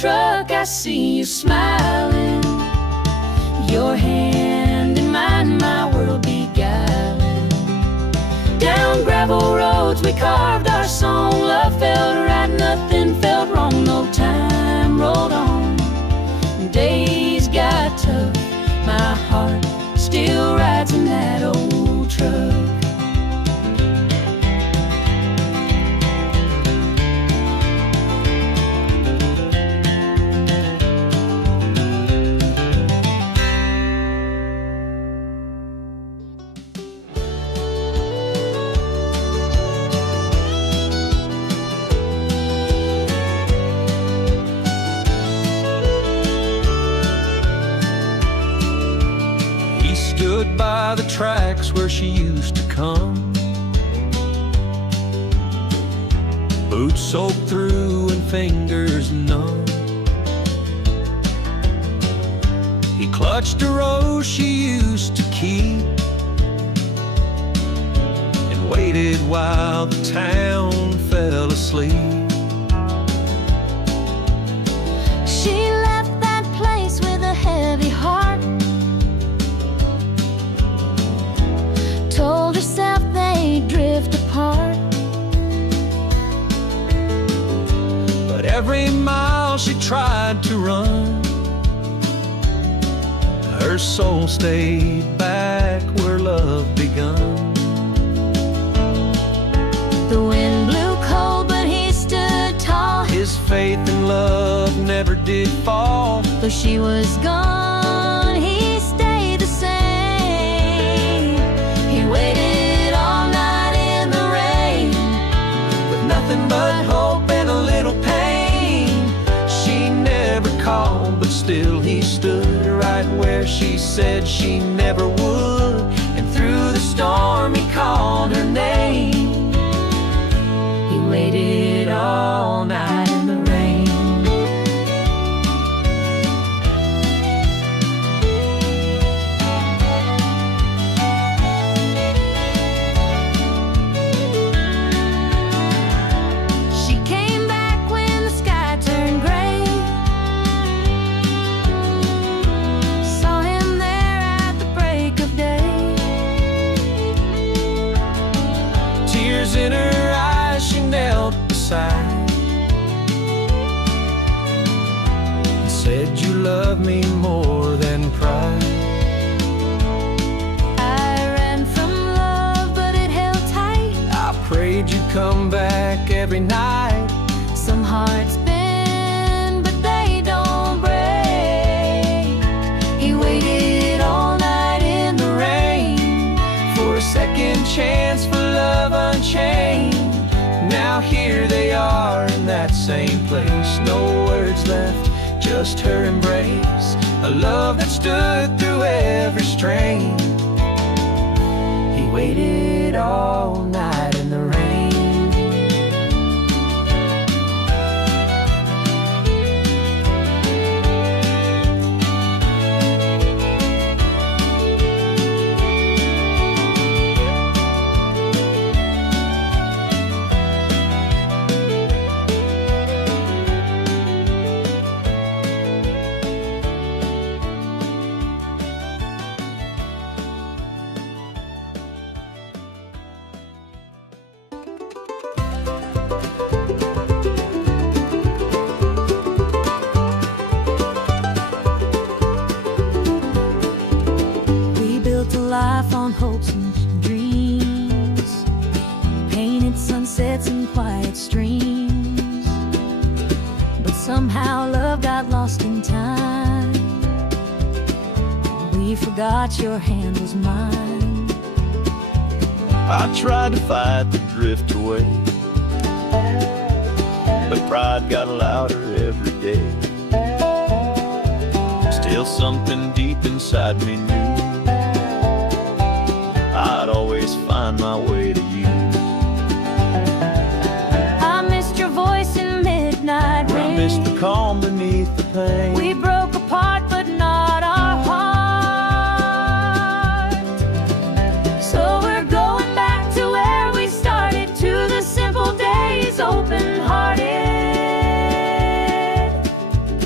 truck, I see you smiling, your hand in mine, my world beguiling. Down gravel roads we carved our song, love felt right, nothing felt wrong, no time rolled on. Days got tough, my heart still rides in that old truck. Stood by the tracks where she used to come, boots soaked through and fingers numb. He clutched a rose she used to keep and waited while the town fell asleep. She left that place with a heavy heart, told herself they'd drift apart. But every mile she tried to run, her soul stayed back where love begun. The wind blew cold, but he stood tall. His faith in love never did fall. Though she was gone, he stayed the same. He waited all night in the rain, With nothing but hope and a little pain. She never called, but still he stood right where she said she never would. And through the storm he called her name. He waited all night in the rain. she came back when the sky turned gray. Saw him there at the break of day. Tears in her eyes, she knelt beside and said, "You love me more than pride." I ran from love, but it held tight. I prayed you'd come back every night. Some hearts bend, but they don't break. He waited all night in the rain For a second chance, for love unchained. Now here they are in that same place. No words left, just her embrace. A love that stood through every strain. He waited all night in the rain. We built a life on hopes and dreams, painted sunsets and quiet streams. But somehow love got lost in time. We forgot your hand was mine. I tried to fight the drift away, but pride got louder every day. Still something deep inside me knew I'd always find my way to you. I missed your voice in midnight I rain. missed the calm beneath the pain. We broke apart, but not our heart. So we're going back to where we started, to the simple days, open-hearted.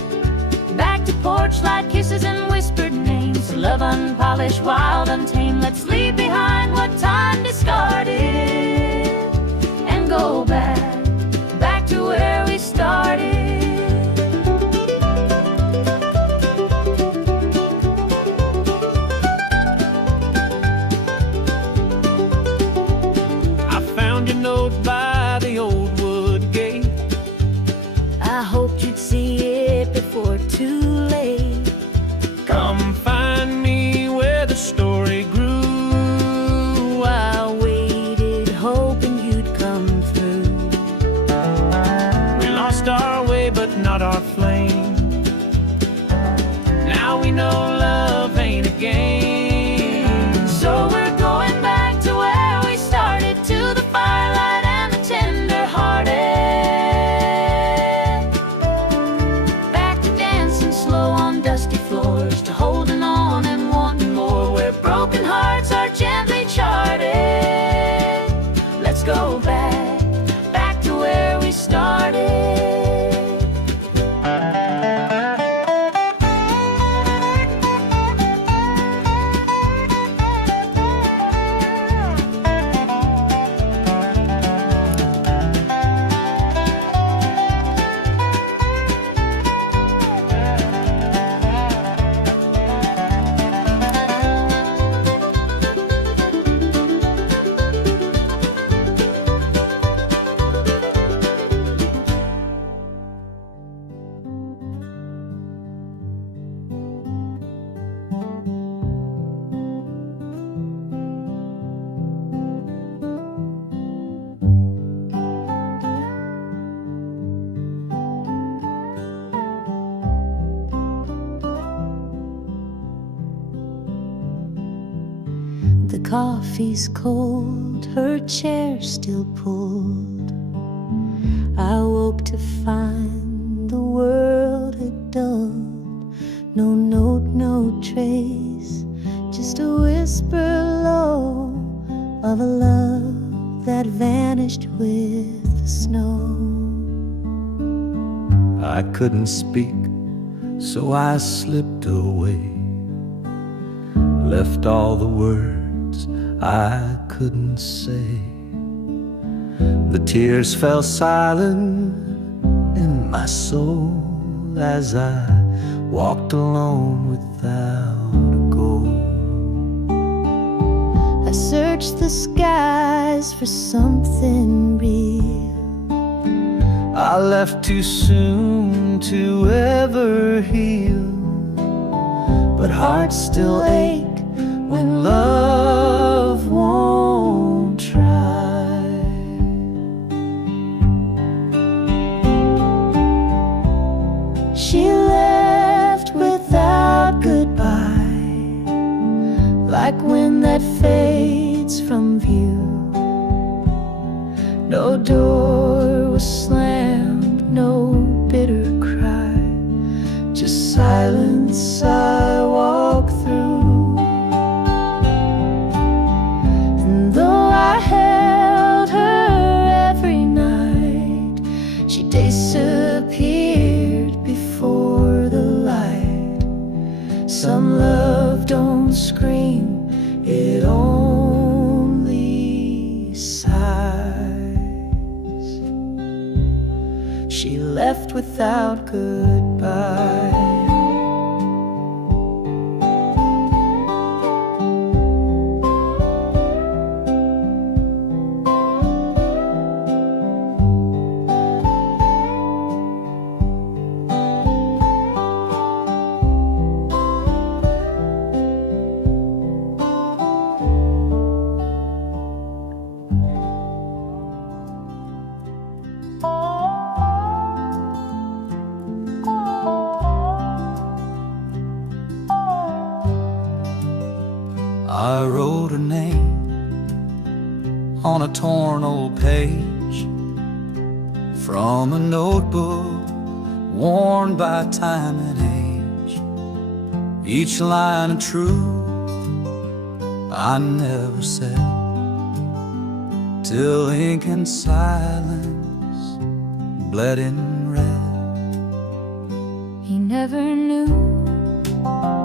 voices and whispered names. Love unpolished, wild, untamed. Let's leave behind what time discarded and go back to where we started. I found your note by the old wood gate. I hoped you'd see it before too late. Come find me where the story grew. I waited, hoping you'd come through. We lost our way, but not our flame. Now we know love ain't a game. So we're going back to where we started, to the firelight and the tender-hearted. Back to dancing slow on dusty floors, to holding on and wanting more, where broken hearts are gently charted. Let's go back to where we started. The coffee's cold, her chair still pulled. I woke to find the world had dulled. No note, no trace, just a whisper low of a love that vanished with the snow. I couldn't speak, so I slipped away. Left all the words I couldn't say. The tears fell silent in my soul as I walked alone without a goal. I searched the skies for something real. I left too soon to ever heal, but hearts still ache when love won't try. She left without goodbye, like wind that fades from view. No door was slammed, no bitter cry, just silence I walk through. And though I held her every night, she disappeared before the light. Some love don't scream, it only sighs. She left without goodbye. I wrote her name on a torn old page from a notebook worn by time and age. Each line of truth I never said, till ink and silence bled in red. He never knew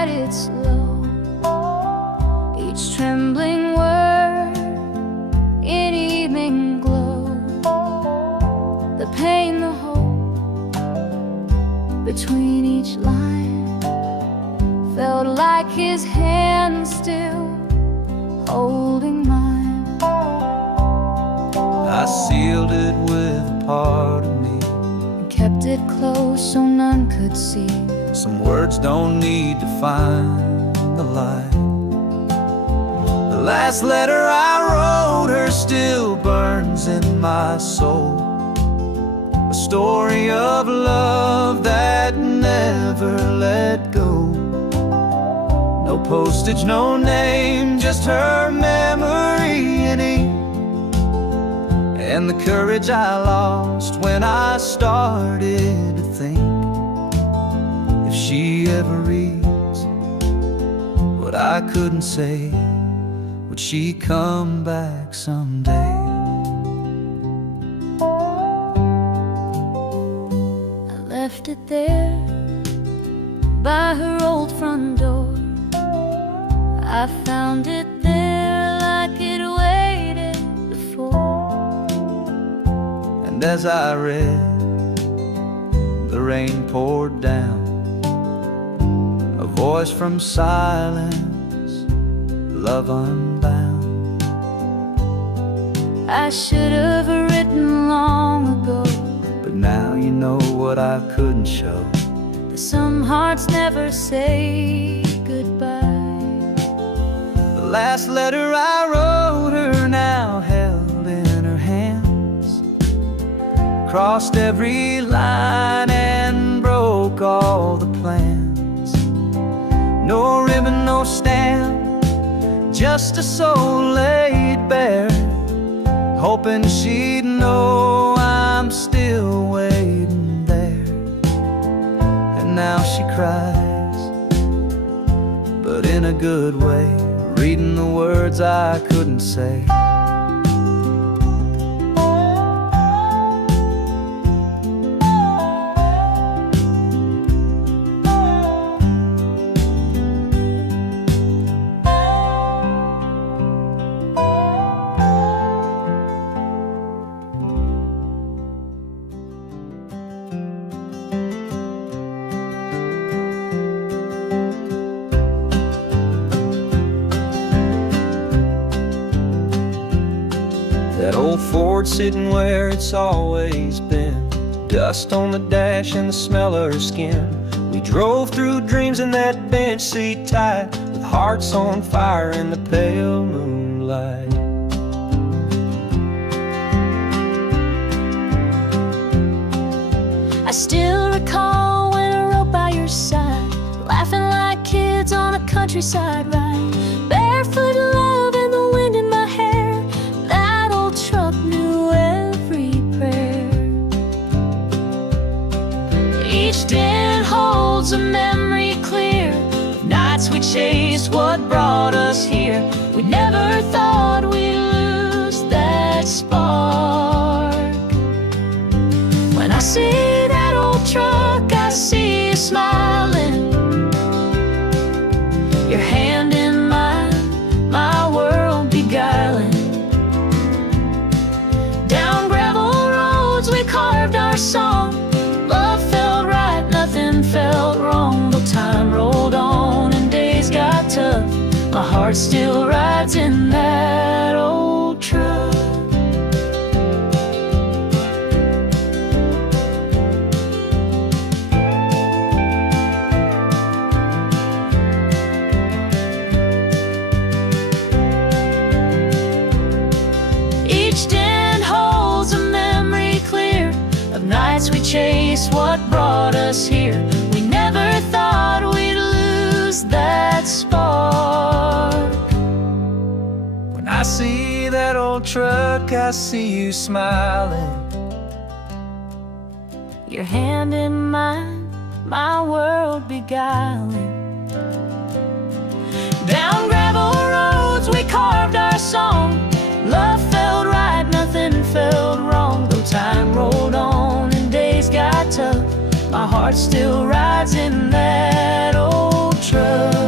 write it slow, each trembling word in evening glow. The pain, the hope between each line felt like his hand still holding mine. I sealed it with a part of me, And kept it close so none could see. some words don't need to find the light. The last letter I wrote her still burns in my soul, a story of love that never let go. No postage, no name, just her memory in ink, and the courage I lost when I started to think, if she ever reads what I couldn't say, would she come back someday? I left it there by her old front door. I found it there like it waited before. And as I read, the rain poured down, a voice from silence, love unbound. I should have written long ago, But now you know what I couldn't show. that some hearts never say goodbye. The last letter I wrote her now held in her hands, crossed every line and broke all the plans. No ribbon, no stamp, just a soul laid bare, hoping she'd know I'm still waiting there. And now she cries, but in a good way, reading the words I couldn't say. That old Ford sitting where it's always been, dust on the dash and the smell of her skin. We drove through dreams in that bench seat tight, with hearts on fire in the pale moonlight. I still recall when I rode by your side, laughing like kids on a countryside ride, barefoot love and the wind in my hair. That old truck knew every prayer. Each dent holds a memory clear of nights we chased what brought us here. We never thought we'd lose that spark. When I see that old truck, I see you smiling, your hand in mine, my world beguiling. Down gravel roads we carved our song, love felt right, nothing felt wrong. Though time rolled on and days got tough, my heart still rides in that old truck. Each dent holds a memory clear of nights we chased what brought us here. We never thought we'd lose that spark. When I see that old truck, I see you smiling, Your hand in mine, my world beguiling. Down gravel roads we carved our song, love felt right, nothing felt wrong. Though time rolled on and days got tough, my heart still rides in that old truck.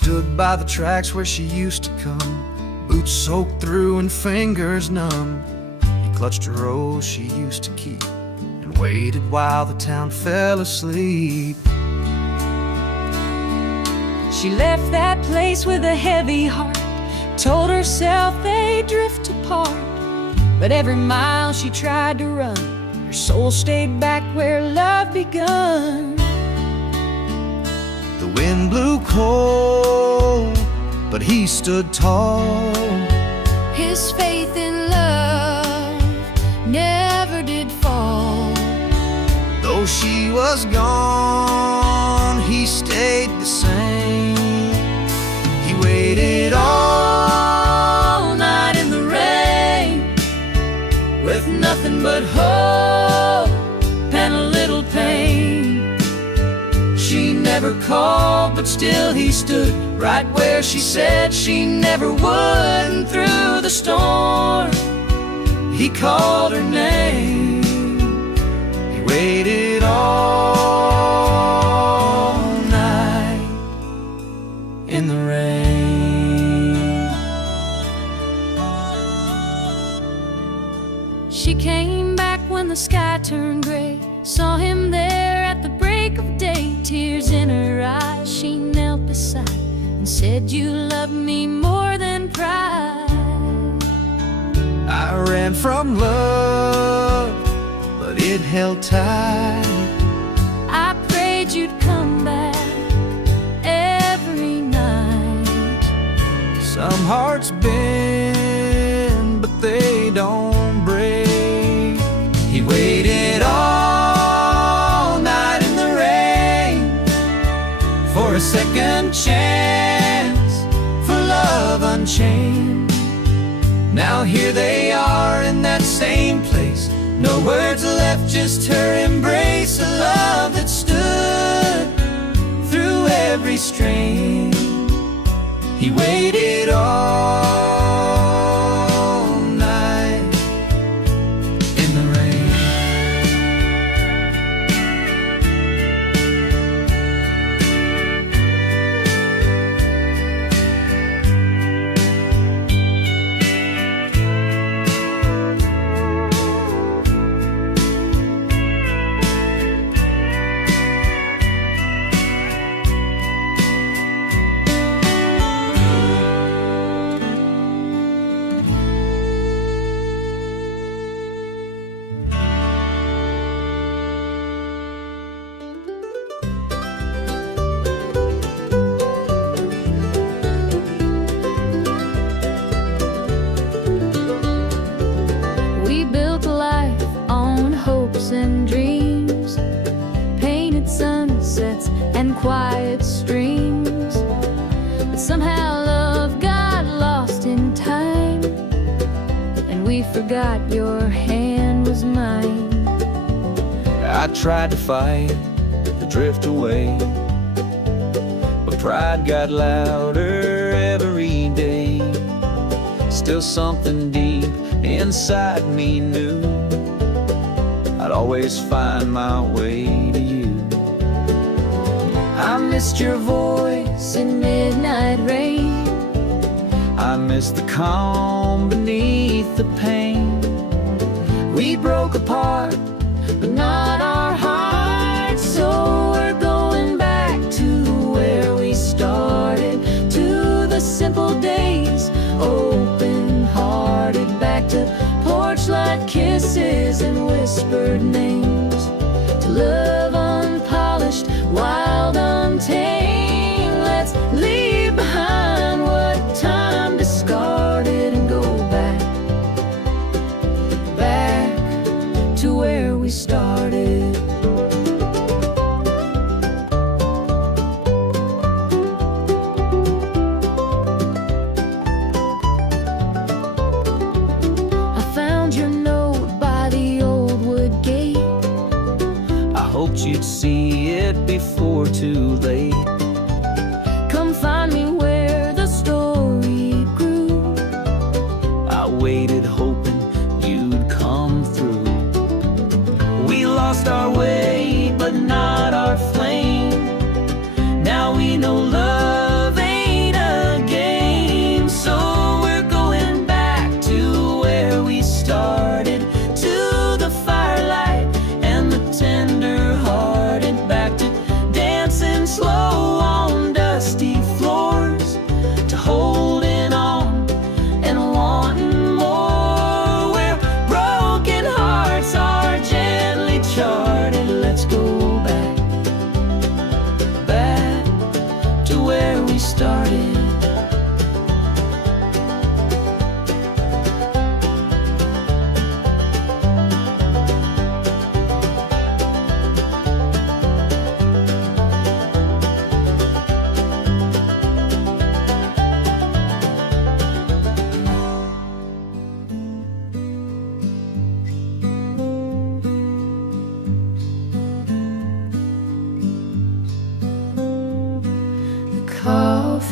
stood by the tracks where she used to come, boots soaked through and fingers numb. He clutched a rose she used to keep and waited while the town fell asleep. She left that place with a heavy heart, told herself they'd drift apart. But every mile she tried to run, her soul stayed back where love begun. The wind blew cold, but he stood tall. His faith in love never did fall. Though she was gone, he stayed the same. He waited all night in the rain, with nothing but hope and a little pain. She never called, but still he stood right where she said she never would. And through the storm, he called her name. He waited all night in the rain. She came back when the sky turned gray, saw him there at the break of day. Tears in her eyes, she knelt beside and said, "You love me more than pride." I ran from love, but it held tight. I prayed you'd come back every night. Some hearts bend, but they don't break. He waited all night in the rain for a second chance, for love unchained. Now here they are in that same place, no words left, just her embrace. A love that stood through every strain. He waited all night in the rain. We built a life on hopes and dreams, painted sunsets and quiet streams. But somehow love got lost in time, and we forgot your hand was mine. I tried to fight, to drift away, but pride got louder every day. Still something deep inside me knew I'd always find my way to you. I missed your voice in midnight rain. I missed the calm beneath the pain. We broke apart, but not our hearts. So we're going back to where we started, to the simple days, open-hearted, back to porch light kisses and whispered names, to love unpolished, wild, untamed. Let's leave behind what time discarded and go back, back to where we started. I found your note by the old wood gate. I hoped you'd see it before too late. Come find me where the story grew. I waited hoping you'd come through. We lost our way, but not our flame. Now we know love ain't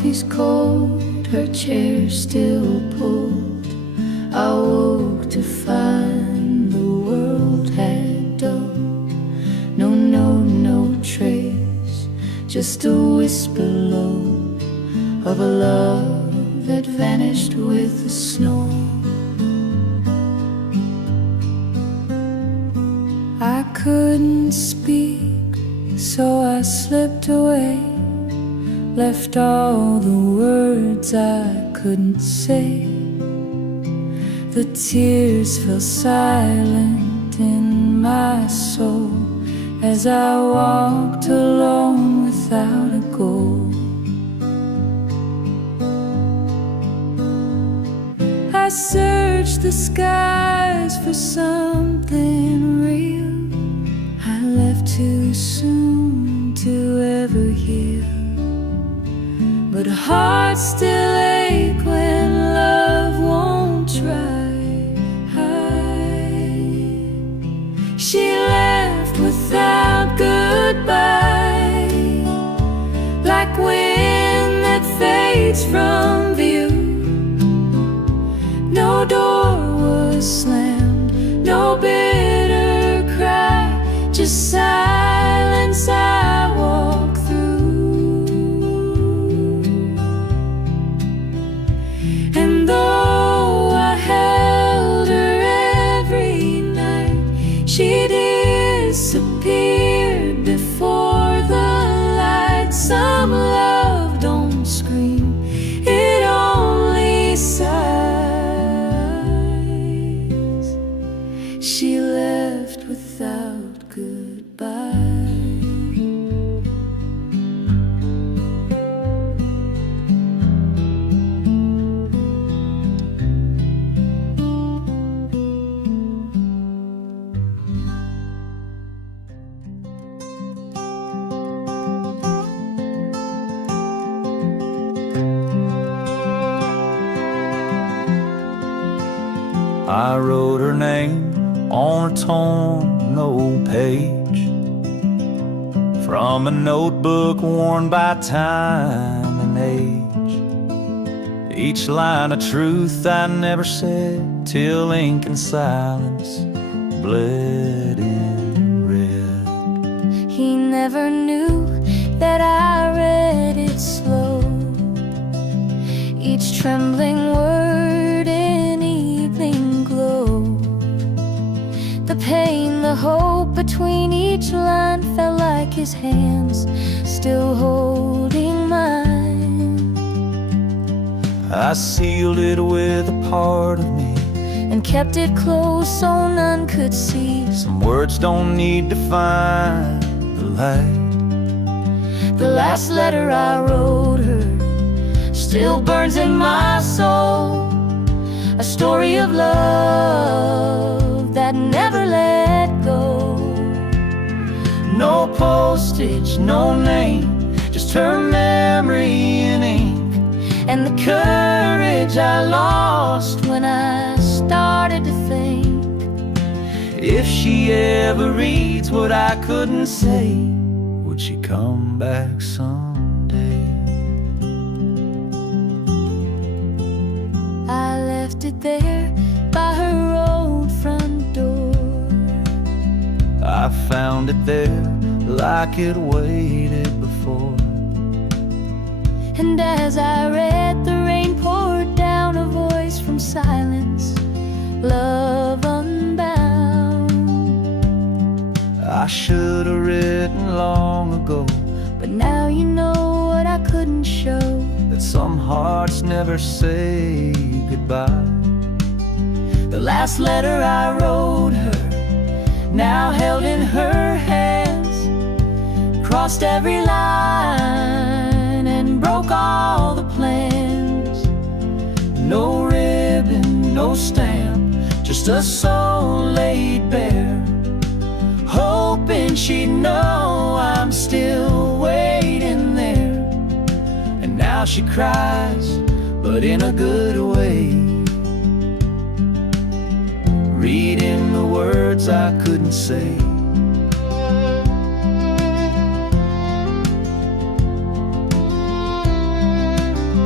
she's cold, her chair still pulled. I woke to find the world had dulled. No trace, just a whisper low of a love that vanished with the snow. I couldn't speak, so I slipped away, left all the words I couldn't say. The tears fell silent in my soul as I walked alone without a goal. I searched the skies for something real. I left too soon to ever heal, but hearts still ache when love won't try. She left without goodbye, like wind that fades from view. No door was slammed, no bitter cry, just silence I walk through. And though I held her every night, she disappeared before the light. Some love don't scream, it only sighs. She left without goodbye. I wrote her name on a torn old page from a notebook worn by time and age. Each line a truth I never said till ink and silence bled in red. He never knew that I read it slow, each trembling word in evening glow. The pain, the hope between each line felt like his hands still holding mine. I sealed it with a part of me and kept it close so none could see. Some words don't need to find the light. The last letter I wrote her still burns in my soul, a story of love that never let go. No postage, no name, just her memory in ink, and the courage I lost when I started to think. If she ever reads what I couldn't say, would she come back someday? I left it there by her old front door. I found it there like it waited before. And as I read, the rain poured down, a voice from silence, love unbound. I should have written long ago, but now you know what I couldn't show, that some hearts never say goodbye. The last letter I wrote her, now held in her hands, crossed every line and broke all the plans. No ribbon, no stamp, just a soul laid bare, hoping she'd know I'm still waiting there. And now she cries, but in a good way, reading the words I couldn't say.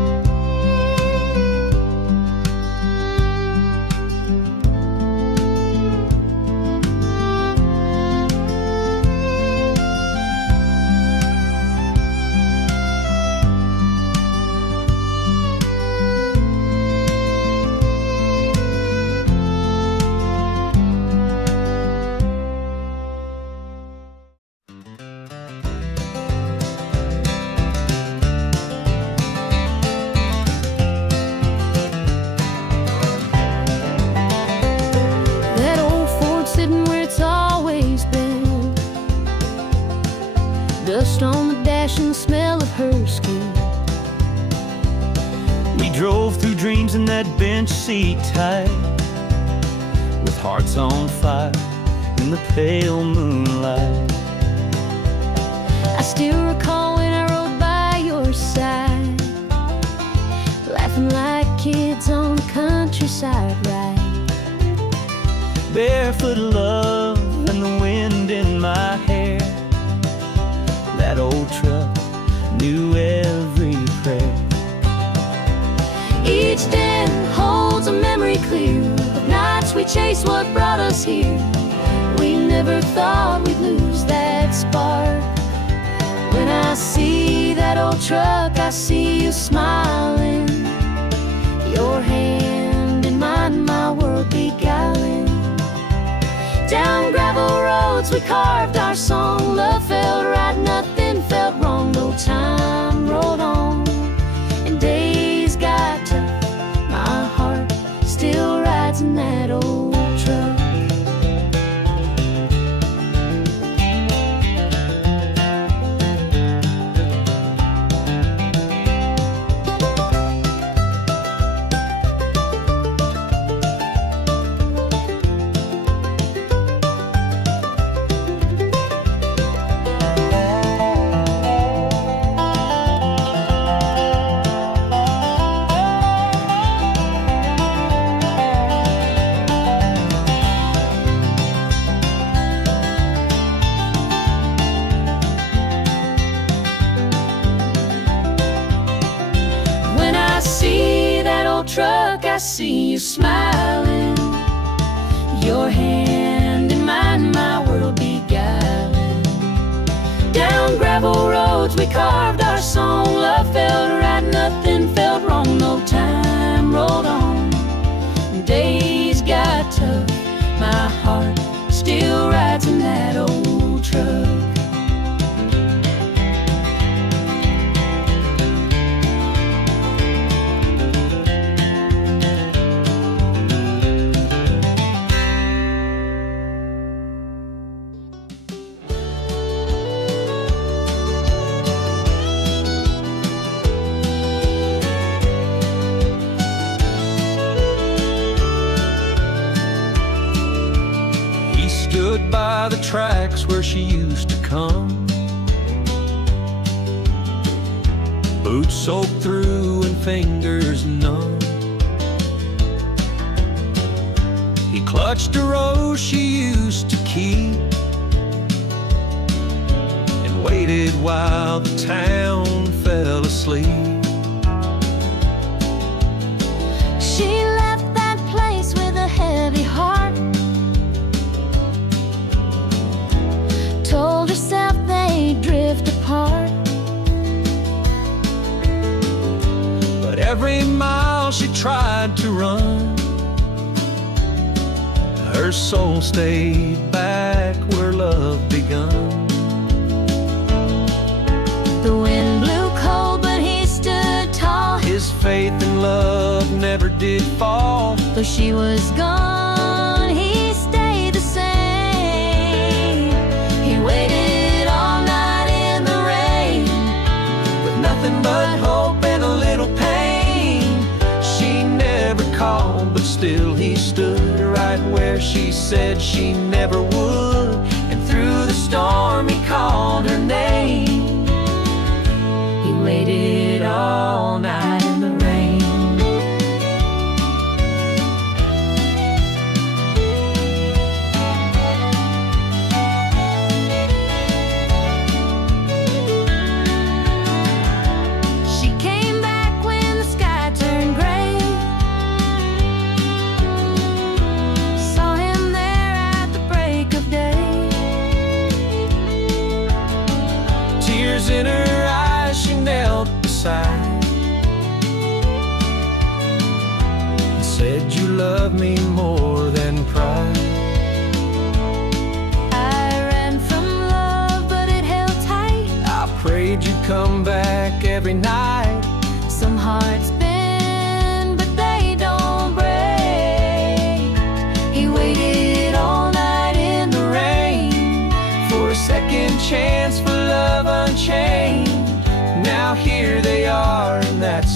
brush and the smell of her skin. We drove through dreams in that bench seat tight, with hearts on fire in the pale moonlight. I still recall when I rode by your side, laughing like kids on the countryside ride. Barefoot love and the wind in my hair. That old truck knew every prayer. Each day holds a memory clear of nights we chased what brought us here. We never thought we'd lose that spark. When I see that old truck, I see you smiling, your hand in mine, my world beguiling. Down gravel roads we carved our song. Love felt right, nothing felt wrong. No time rolled on and days got tough. My heart still rides in that old truck. Truck, I see you smiling, your hand in mine, my world beguiling. Down gravel roads we carved our song. Love felt right, nothing felt wrong. No time rolled on, days got tough. My heart still rides in that old truck. Stood by the tracks where she used to come, boots soaked through and fingers numb. He clutched a rose she used to keep and waited while the town fell asleep. She left that place with a heavy heart, told herself they'd drift apart. But every mile she tried to run, her soul stayed back where love begun. The wind blew cold, but he stood tall. His faith in love never did fall. Though she was gone, he stayed the same. He waited all night in the rain, With nothing but hope and a little pain. She never called, but still he stood right where she said she never would. And through the storm he called her name. he waited all night in the rain. She came back when the sky turned gray, saw him there at the break of day. Tears in her eyes, she knelt beside and said, "You love me more than pride." I ran from love, but it held tight. I prayed you'd come back every night. Some hearts bend, but they don't break. He waited all night in the rain For a second chance, for love unchained.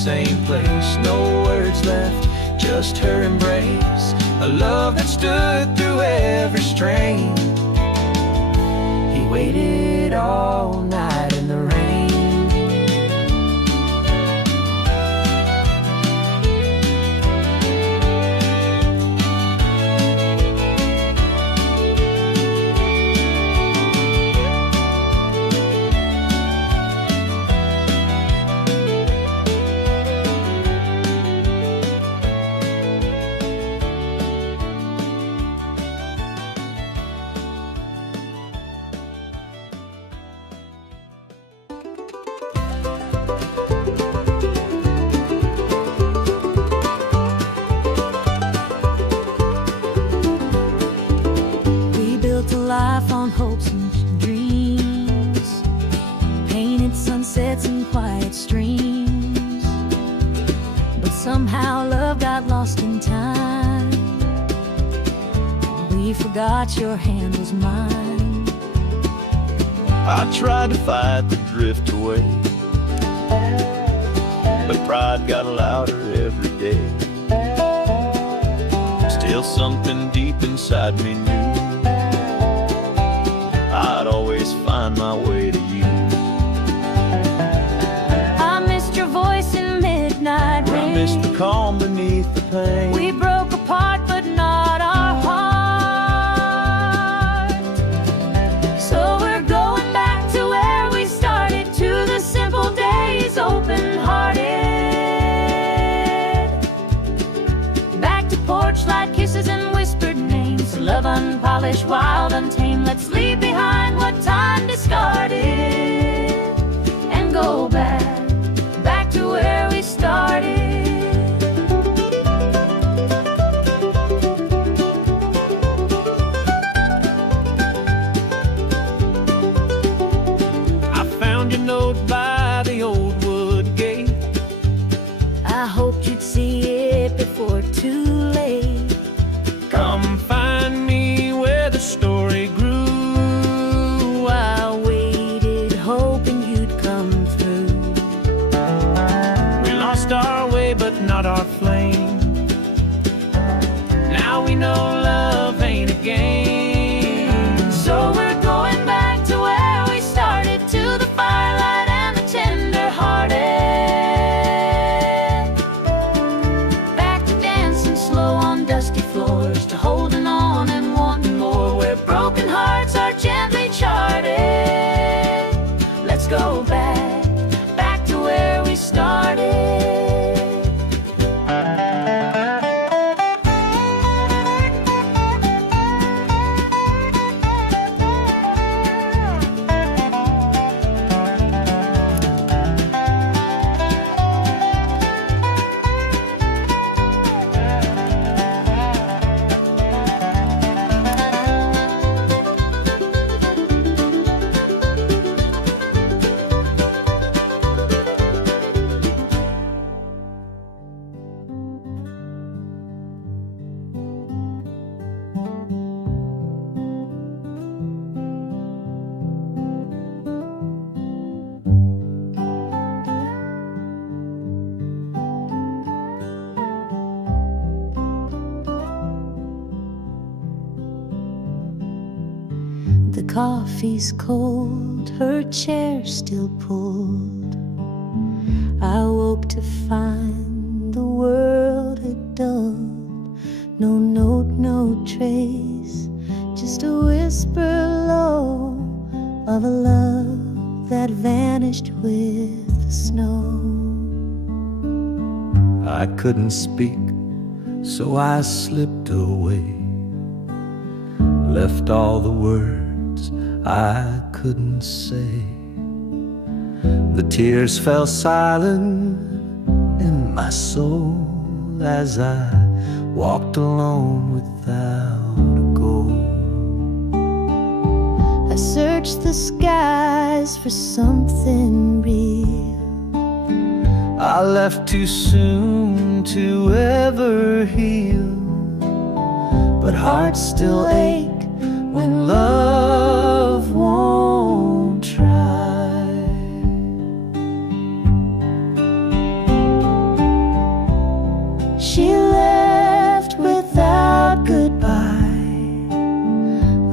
same place. No words left, just her embrace. A love that stood through every strain. He waited all night in the rain. Life on hopes and dreams, painted sunsets and quiet streams. But somehow love got lost in time. We forgot your hand was mine. I tried to fight the drift away, but pride got louder every day. Still something deep inside me knew I'd always find my way to you. I missed your voice in midnight rain. I missed the calm beneath the pain. We broke apart but not our heart. So we're going back to where we started, to the simple days, open-hearted. Back to porch light kisses and whispered names. Love unpolished, wild, untamed. Let's leave behind what time discarded and go back to where we started. I found your note by the old wood gate. I hoped you'd see it before too late. Come find me where the story grew. I waited, hoping you'd come through. We lost our way, but not our flame. Now we know love ain't a game. So we're going back to where we started, to the firelight and the tender-hearted. Back to dancing slow on dusty floors, to holding on and wanting more, where broken hearts are gently charted. Let's go back to where we started. The coffee's cold, her chair still pulled. I woke to find the world had dulled. No note, no trace, just a whisper low of a love that vanished with the snow. I couldn't speak, so I slipped away. Left all the words I couldn't say. The tears fell silent in my soul as I walked alone without a goal. I searched the skies for something real. I left too soon to ever heal, but hearts still ache when love won't try.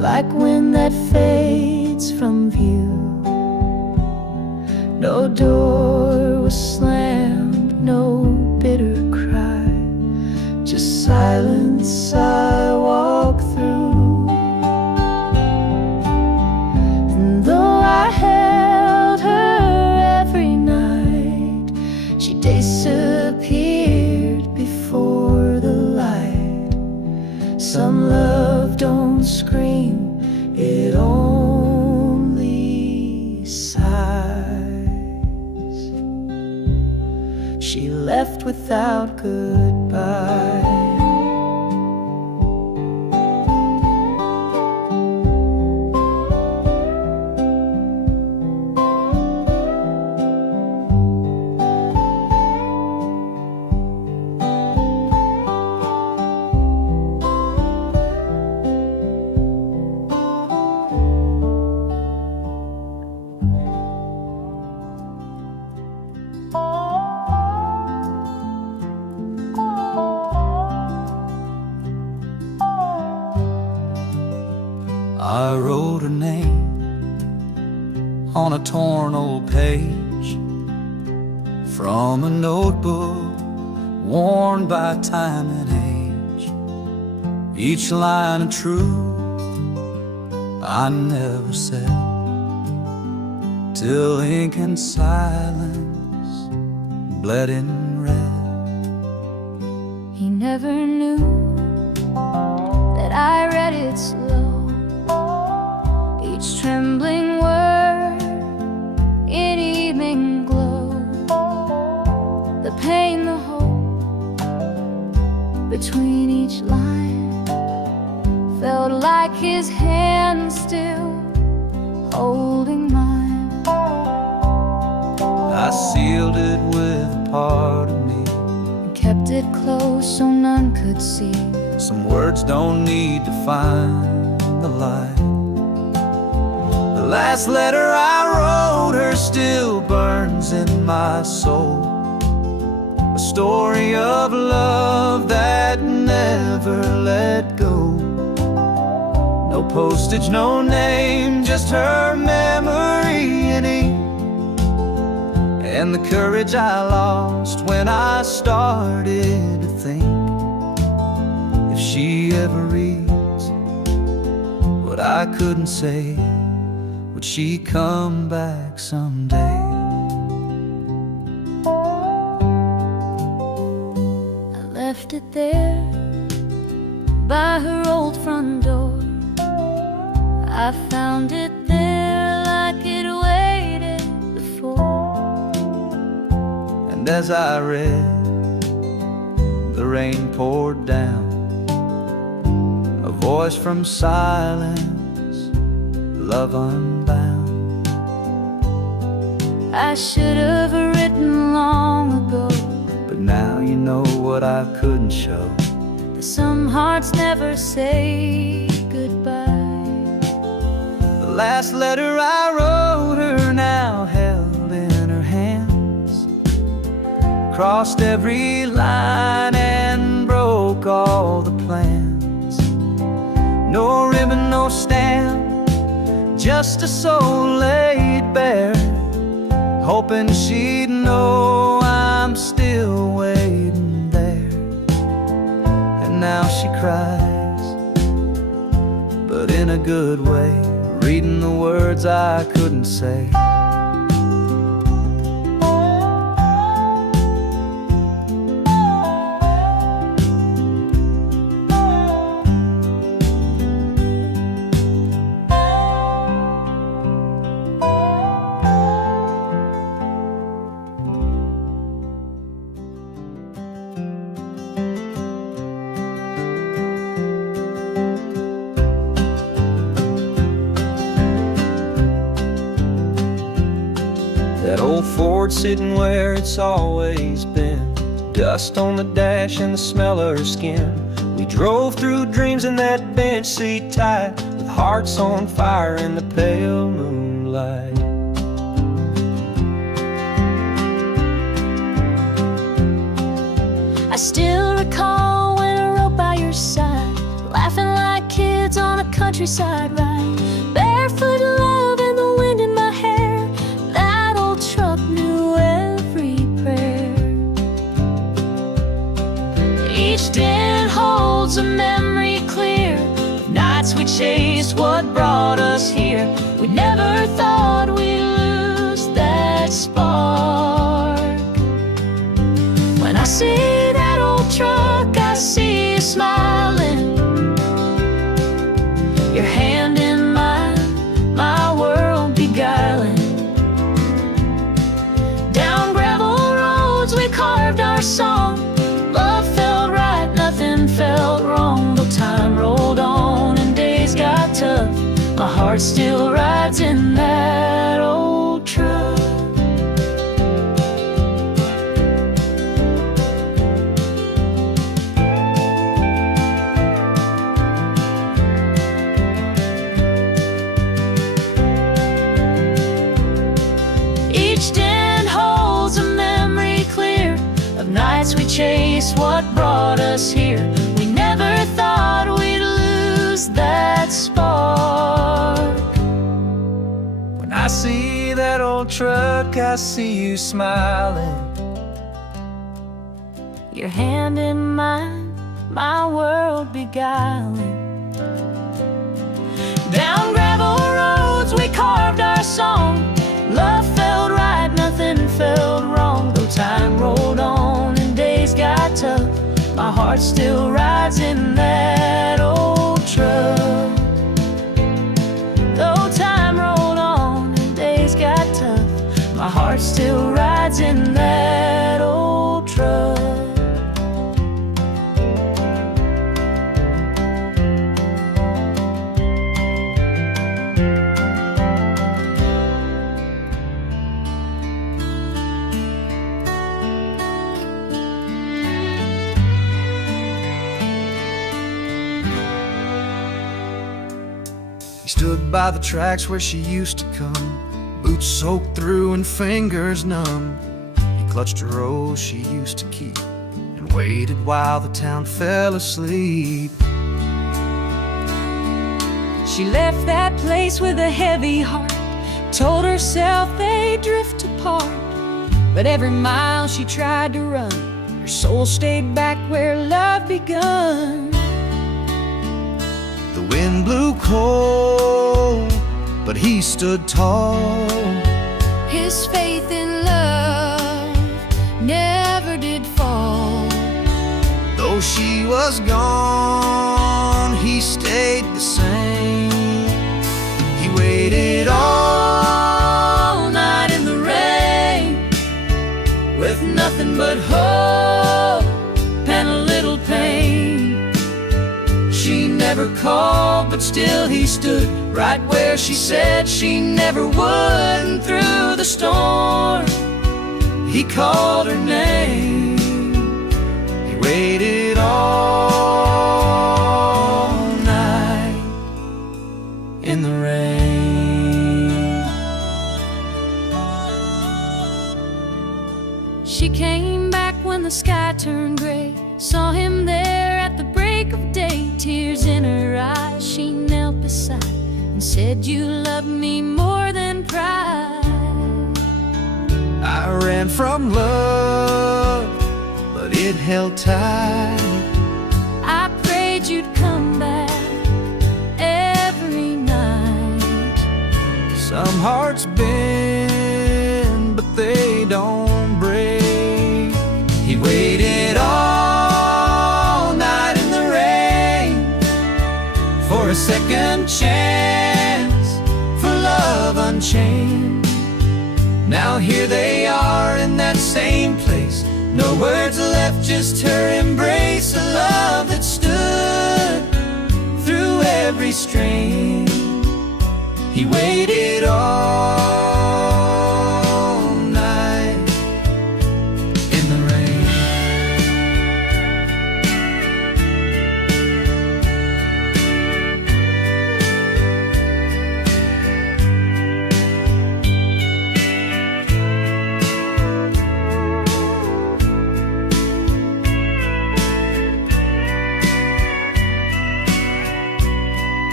like wind that fades from view. No door was slammed, no bitter cry, just silence I walk through. And though I held her every night, she disappeared before the light. Some love don't scream, it only sighs. She left without goodbye. I wrote her name on a torn old page from a notebook worn by time and age. Each line of truth I never said, till ink and silence bled in red. He never knew that I read it slow, each trembling word in evening glow. The pain, the hope between each line felt like his hand still holding mine. I sealed it with a part of me, And kept it close so none could see. some words don't need to find the light. The last letter I wrote her still burns in my soul, a story of love that never let go. No postage, no name, just her memory in ink, and the courage I lost when I started to think, if she ever reads what I couldn't say, would she come back someday? I left it there by her old front door. I found it there like it waited before. And as I read, the rain poured down, a voice from silence, love unbound. I should have written long ago, But now you know what I couldn't show. that some hearts never say goodbye. The last letter I wrote her now held in her hands, crossed every line and broke all the plans. No ribbon, no stamp, just a soul laid bare, hoping she'd know I'm still waiting there. And now she cries, but in a good way, reading the words I couldn't say. That old Ford sitting where it's always been, dust on the dash and the smell of her skin. We drove through dreams in that bench seat tight, with hearts on fire in the pale moonlight. I still recall when I rode by your side, laughing like kids kids on a countryside ride, barefoot love and the wind in my hair. That old truck knew every prayer. Each den holds a memory clear, nights we chased what brought us here. We never thought we'd lose that spark. When I see that old truck, I see you smiling, your hand in mine, my world beguiling. Down gravel roads we carved our song. Love felt right, nothing felt wrong. Though time rolled on and days got tough, my heart still rides in that old truck. Each den holds a memory clear of nights we chased what brought us here. We never thought we'd lose that spark. When I see that old truck, I see you smiling, Your hand in mine, my world beguiling. Down gravel roads we carved our song. Love felt right, nothing felt wrong. Though time rolled on and days got tough, my heart still rides in that old truck. Though time rolled on and days got tough, my heart still rides in that old truck. He stood by the tracks where she used to come, boots soaked through and fingers numb. He clutched a rose she used to keep and waited while the town fell asleep. She left that place with a heavy heart, told herself they'd drift apart. But every mile she tried to run, her soul stayed back where love begun. The wind blew cold, but he stood tall. His faith in love never did fall. Though she was gone, he stayed the same. He waited all night in the rain, with nothing but hope and a little pain. She never called, but still he stood right where she said she never would. And through the storm, he called her name. He waited all night in the rain. She came back when the sky turned gray, saw him there at the break of day. Tears in her eyes, she knelt beside and said, "You love me more than pride." I ran from love, but it held tight. I prayed you'd come back every night. Some hearts bend, but they don't break. He waited all night in the rain for a second chance, for love unchained. Now here they are in that same place, no words left, just her embrace. A love that stood through every strain. He waited all night in the rain.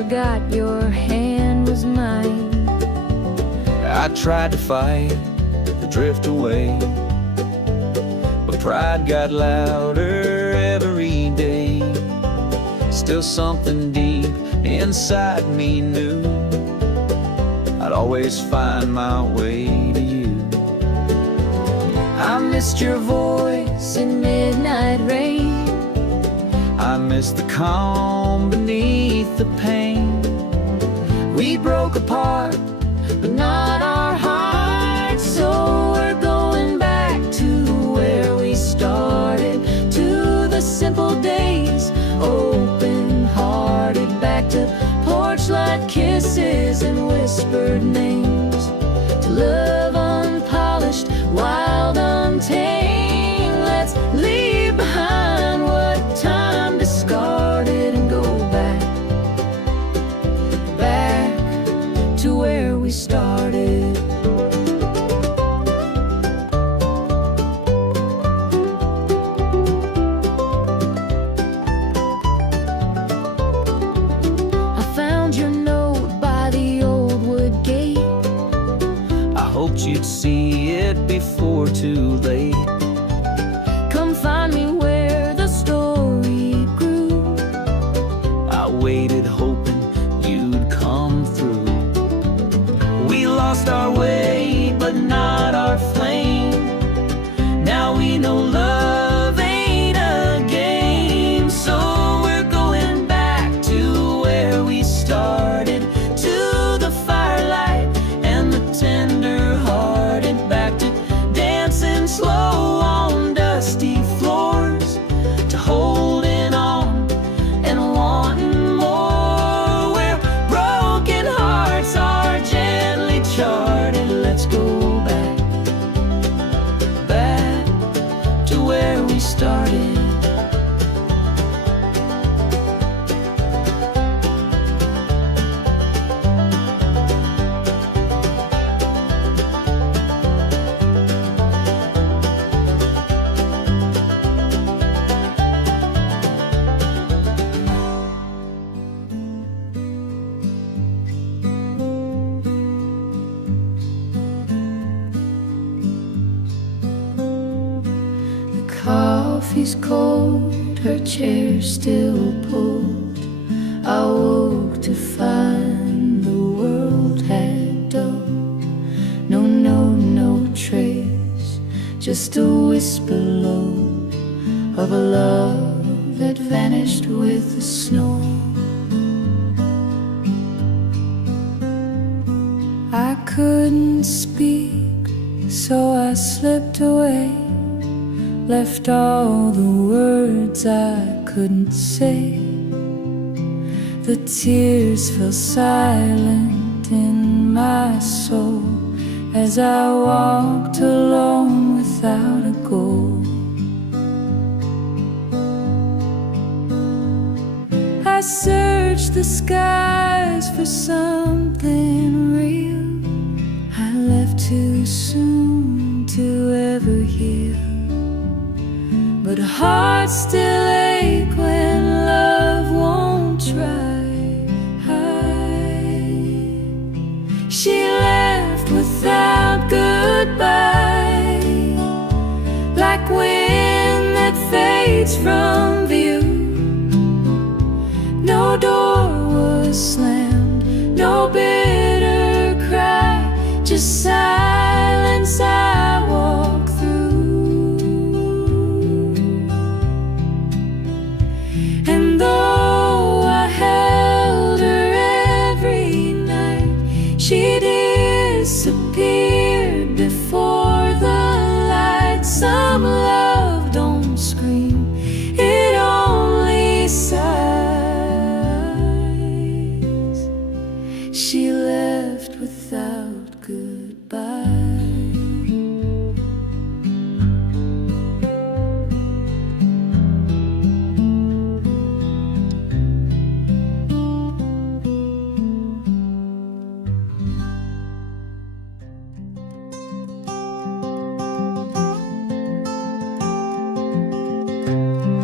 forgot your hand was mine. I tried to fight the drift away, but pride got louder every day. Still something deep inside me knew I'd always find my way to you. I missed your voice in midnight rain. I missed the calm beneath the pain. We broke apart, but not our hearts. So we're going back to where we started, to the simple days, open-hearted. Back to porch light kisses and whispered names, to love unpolished, wild, untamed. Let's leave behind what time discarded and go back, back to where we started. I found your note by the old wood gate. I hoped you'd see it before too late. Come find me where the story grew. I waited hoping you'd come through. We lost our way, but not our flame. Now we know love ain't a game. So we're going back to where we started, to the firelight and the tender-hearted. Back to dancing slow on dusty floors, to holding on and wanting more, where broken hearts are gently charted. Let's go back, back to where we started. The coffee's cold, her chair still pulled. I woke to find the world had dulled. No trace, just a whisper low of a love that vanished with the snow. I couldn't speak, so I slipped away, left all the words I couldn't say. The tears fell silent in my soul as I walked alone without a goal. I searched the skies for something real. I left too soon to ever heal, but hearts still ache when love won't try. She left without goodbye, like wind that fades from view. No door was slammed, no bitter cry, just silence I walk through. And though I held her every night, she disappeared before the light. Some love don't scream, it only sighs. She left without goodbye.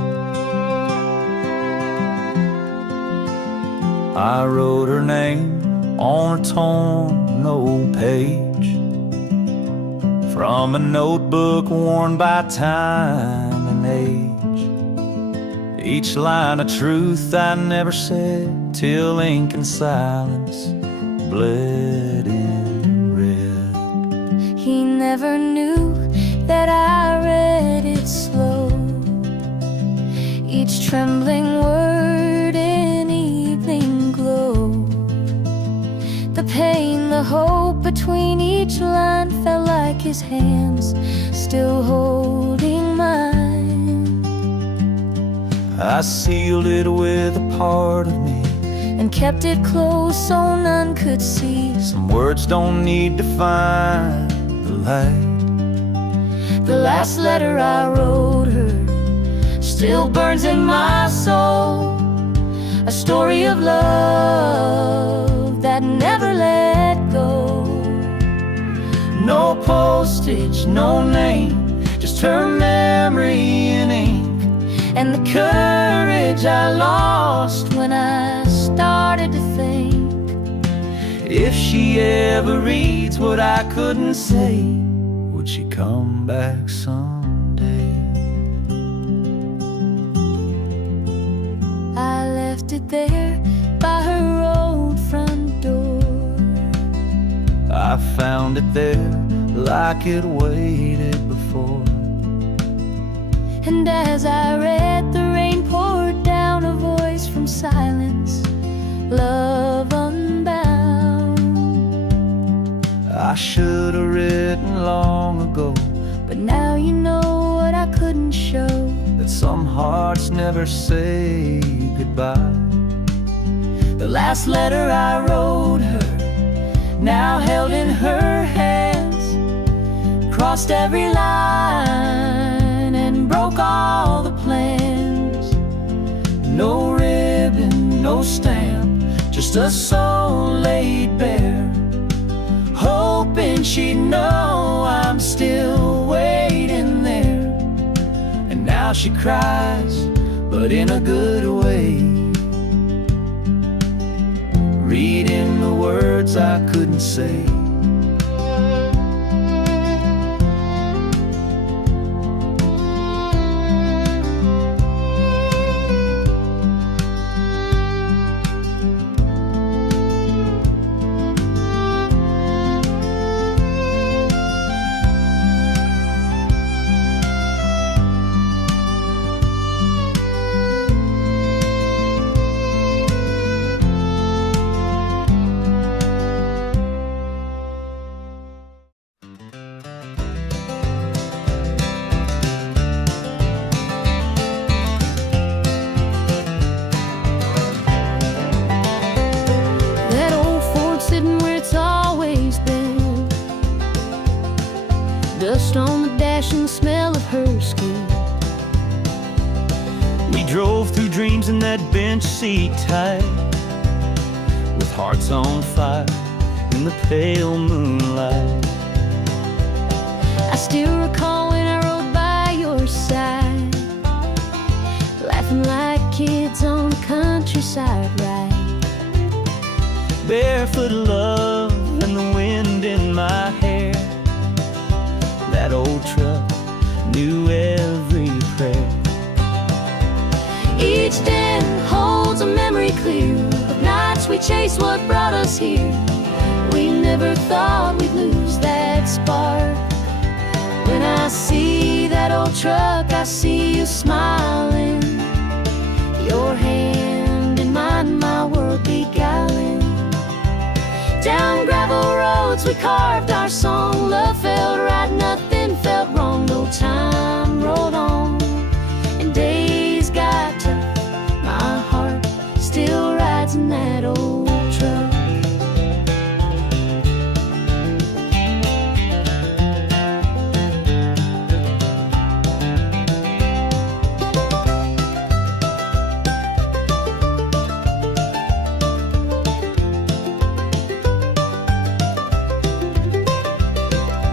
I wrote her name on a torn old page from a notebook worn by time and age. Each line of truth I never said till ink and silence bled in red. He never knew that I read it slow, each trembling word in evening glow. The pain, the hope between each line felt like his hands still holding mine. I sealed it with a part of me and kept it close so none could see. Some words don't need to find the light. The last letter I wrote her still burns in my soul, a story of love that never let go. No postage, no name, just her memory in ink, and the courage I lost when I started to think. If she ever reads what I couldn't say, would she come back someday? I left it there by her old front door. I found it there like it waited before. And as I read, the rain poured down, a voice from silence, love unbound. I should have written long ago, but now you know what I couldn't show, that some hearts never say goodbye. The last letter I wrote her, now held in her hands, crossed every line and broke all the plans. No ribbon, no stamp, just a soul laid bare, hoping she'd know I'm still waiting there. And now she cries, but in a good way, reading the words I couldn't say. Dust on the dash and the smell of her skin. We drove through dreams in that bench seat tight, with hearts on fire in the pale moonlight. I still recall when I rode by your side, laughing like kids on the countryside ride. Barefoot love and the wind in my hair. That old truck knew every prayer. Each den holds a memory clear of nights we chased what brought us here. We never thought we'd lose that spark. When I see that old truck, I see you smiling, your hand in mine, my world beguiling. Down gravel roads we carved our song. Love felt right, nothing felt wrong. No time rolled on and days got tough. My heart still rides in that old truck.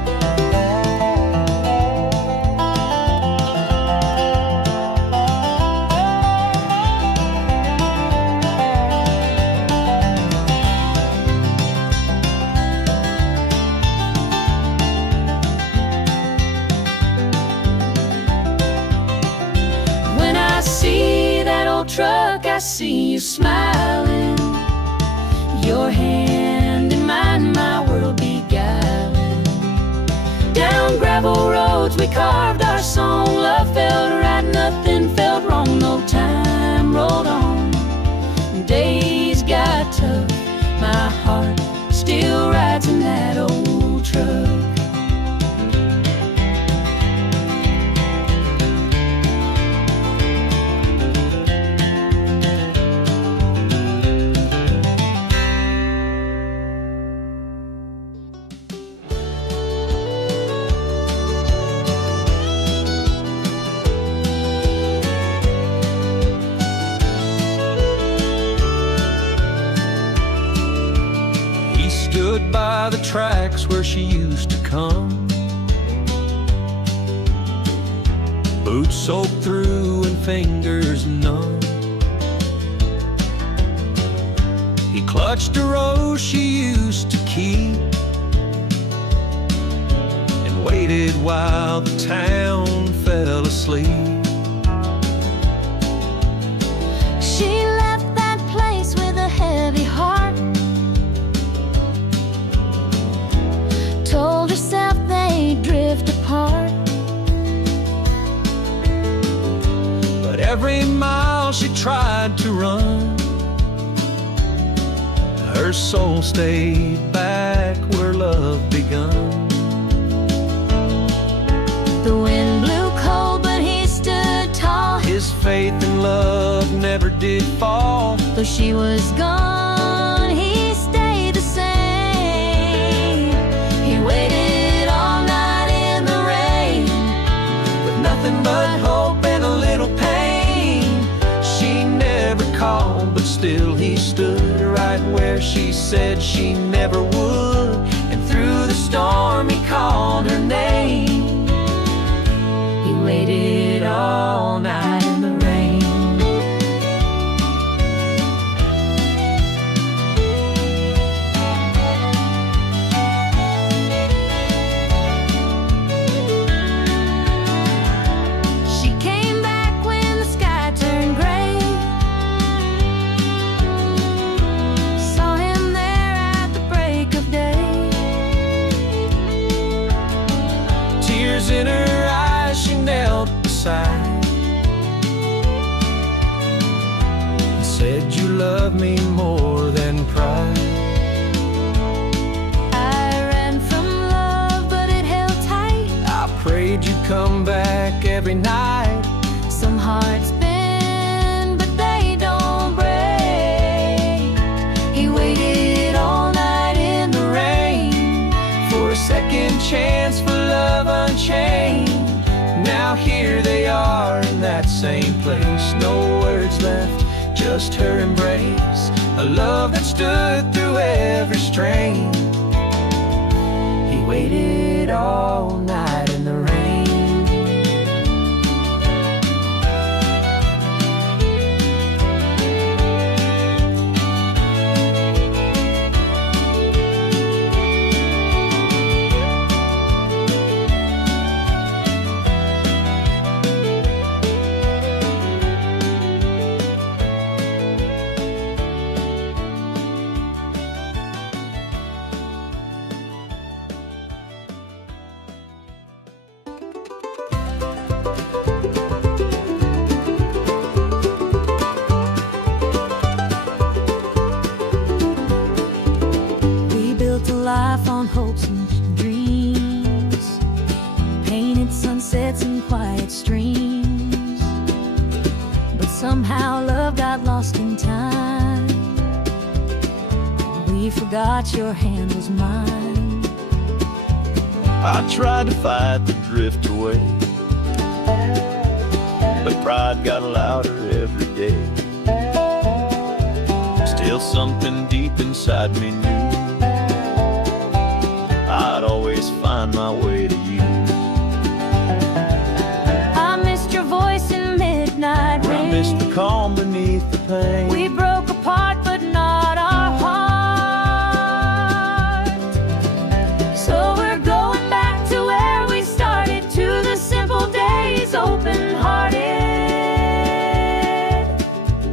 old truck, I see you smiling. Your hand in mine, my world beguiling. Down gravel roads we carved our song. Love felt right, nothing felt wrong. No time rolled on, days got tough. My heart still rides in that old truck. Stood by the tracks where she used to come, boots soaked through and fingers numb. He clutched a rose she used to keep and waited while the town fell asleep. She left that place with a heavy heart, told herself they'd drift apart. But every mile she tried to run, her soul stayed back where love begun. The wind blew cold, but he stood tall. His faith in love never did fall. Though she was gone, he stayed the same. He waited all night in the rain, With nothing but hope and a little pain. She never called, but still he stood right where she said she never would. And through the storm he called her name. He waited all night in the rain. she came back when the sky turned gray. Saw him there at the break of day. Tears in her eyes, she knelt beside and said, "You love me more than pride." I ran from love, but it held tight. I prayed you'd come back every night. Some hearts bend, but they don't break. He waited all night in the rain For a second chance for love unchained. Now here they are in that same place. No words left, just her embrace. A love that stood through every strain. He waited all night in the rain. We built a life on hopes and dreams, painted sunsets and quiet streams. But somehow love got lost in time. We forgot your hand was mine. I tried to fight the drift away, but pride got louder every day. Still something deep inside me knew I'd always find my way to you. I missed your voice in midnight I rain. missed the calm beneath the pain. We broke apart, but not our heart. So we're going back to where we started, to the simple days, open-hearted.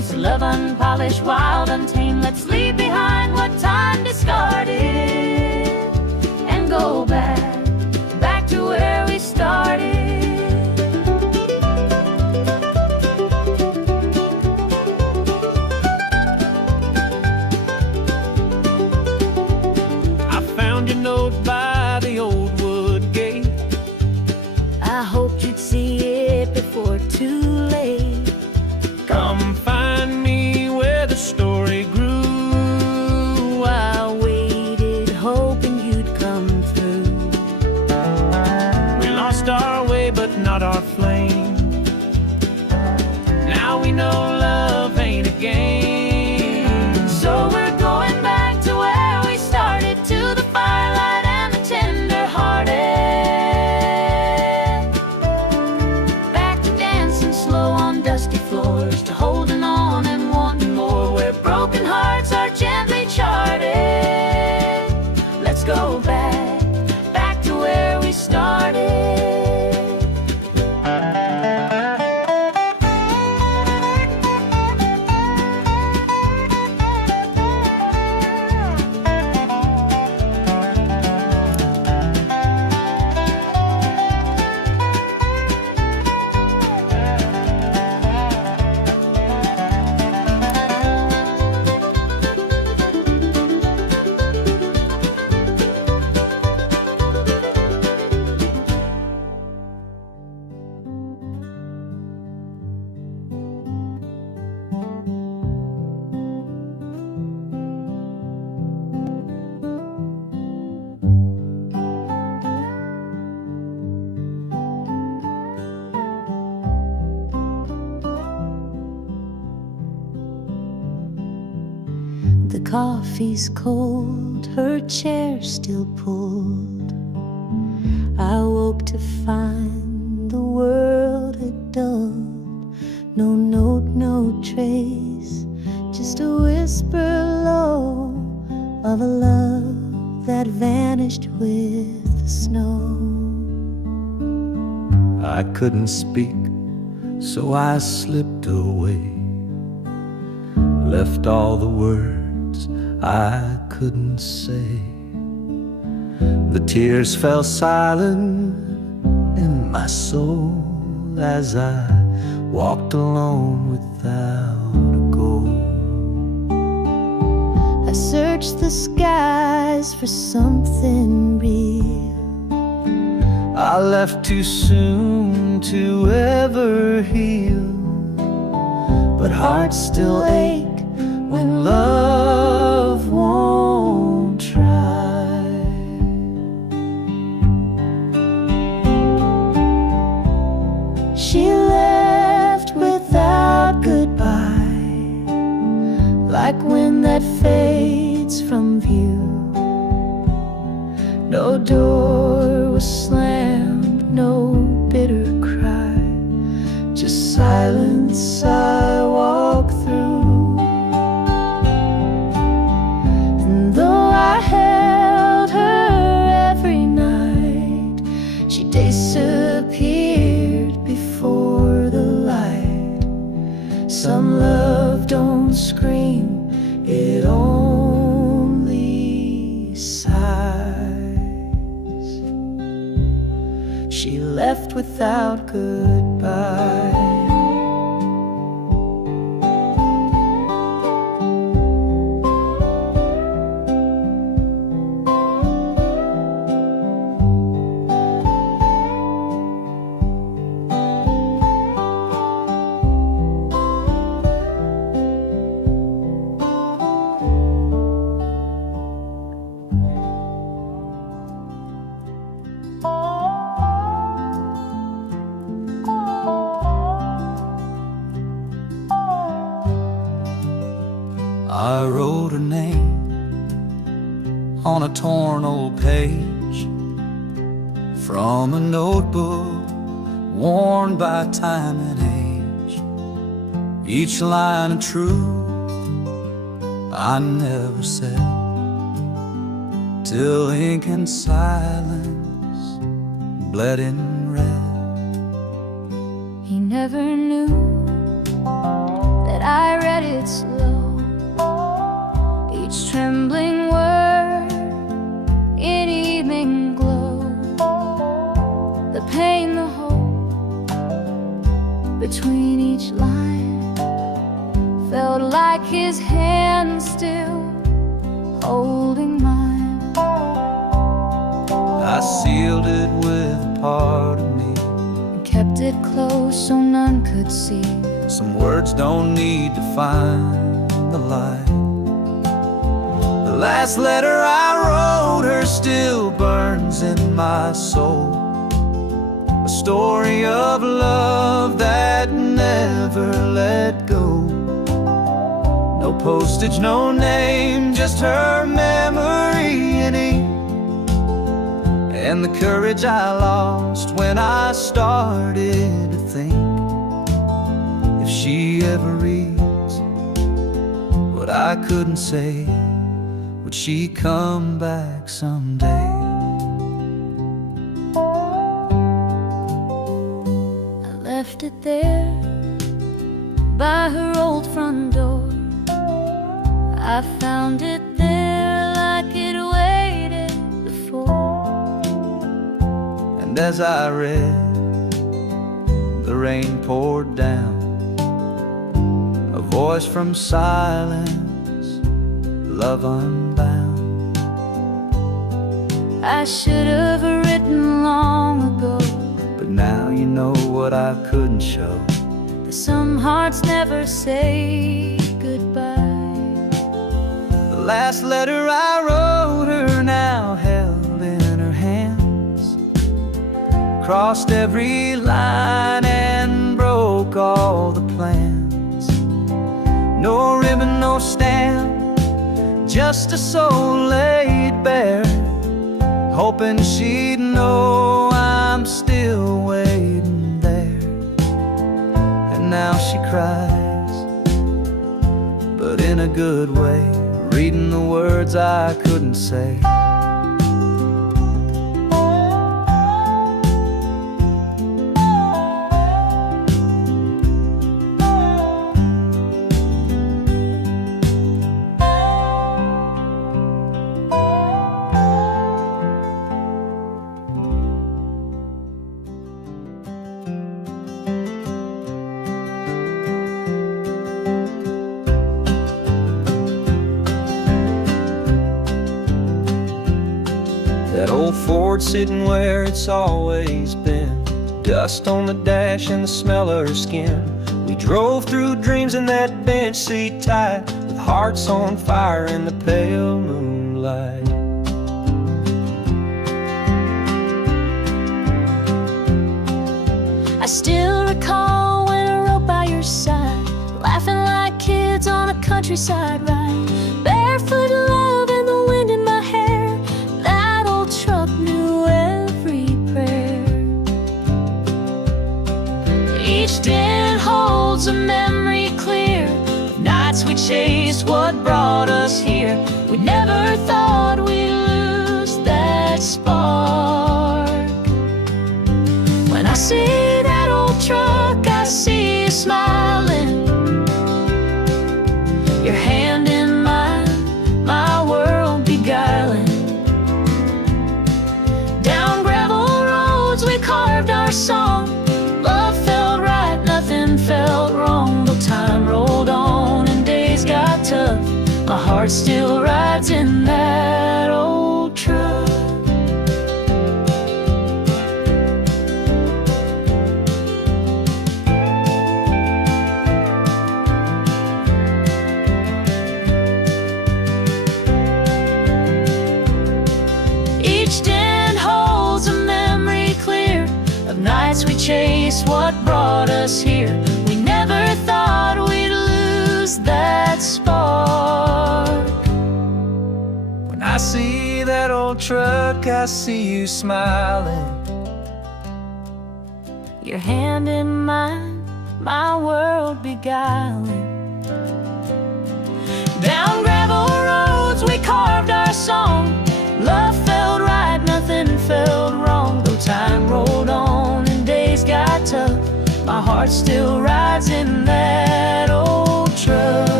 unpolished, wild, untamed. Let's leave behind what time discarded and go back to where we started. I found your note by the old wood gate. I hoped you'd see it before too late. Come find me where the story grew. I waited, hoping you'd come through. We lost our way, but not our flame. Now we know love ain't a game. So we're going back to where we started, to the firelight and the tender-hearted. Back to dancing slow on dusty floors, to holding on and wanting more, where broken hearts are gently charted. Let's go back to where we started. The coffee's cold, her chair still pulled. I woke to find the world had dulled. No note, no trace, just a whisper low of a love that vanished with the snow. I couldn't speak, so I slipped away, left all the words I couldn't say. The tears fell silent in my soul as I walked alone without a goal. I searched the skies for something real. I left too soon to ever heal, but hearts still ache when love won't try. She left without goodbye, like wind that fades from view. No door was slammed, no bitter cry, just silence I walk through. And though I held her every night, she disappeared before the light. Some love don't scream, it only sighs. She left without goodbye. I wrote her name on a torn old page from a notebook worn by time and age. Each line of truth I never said, till ink and silence bled in red. He never knew that I read read it slow, each trembling word in evening glow. The pain, the hope between each line felt like his hand still holding mine. I sealed it with a part of me And kept it close so none could see. Some words don't need to find the light. The last letter I wrote her still burns in my soul. A story of love that never let go. No postage, no name, just her memory in ink. And the courage I lost when I started to think, if she ever reads what I couldn't say, would she come back someday? I left it there by her old front door. I found it there like it waited before. And as I read, the rain poured down, a voice from silence, love unbound. I should have written long ago, But now you know what I couldn't show. that some hearts never say goodbye. The last letter I wrote her now held in her hands, crossed every line and broke all the plans. No ribbon, no stamp, just a soul laid bare, hoping she'd know I'm still waiting there. And now she cries, but in a good way, reading the words I couldn't say. That old Ford sitting where it's always been, dust on the dash and the smell of her skin. We drove through dreams in that bench seat tight, with hearts on fire in the pale moonlight. I still recall when I rode by your side, laughing like kids on a countryside ride. Barefoot love and the wind in my hair, that old truck knew every prayer. Each dent holds a memory clear of nights we chased what brought us here. We never thought we'd lose that spark. When I see that old truck, I see you smiling, your hand in mine, my world beguiling. Down gravel roads we carved our song. Love felt right, nothing felt wrong. Though time rolled on and days got tough, my heart still rides in that old truck. Each dent holds a memory clear of nights we chased what brought us here. We never thought we'd lose that spark. When I see that old truck, I see you smiling, Your hand in mine, my world beguiling. Down gravel roads we carved our song. Love felt right, nothing felt wrong. Though time rolled on and days got tough, my heart still rides in that old truck.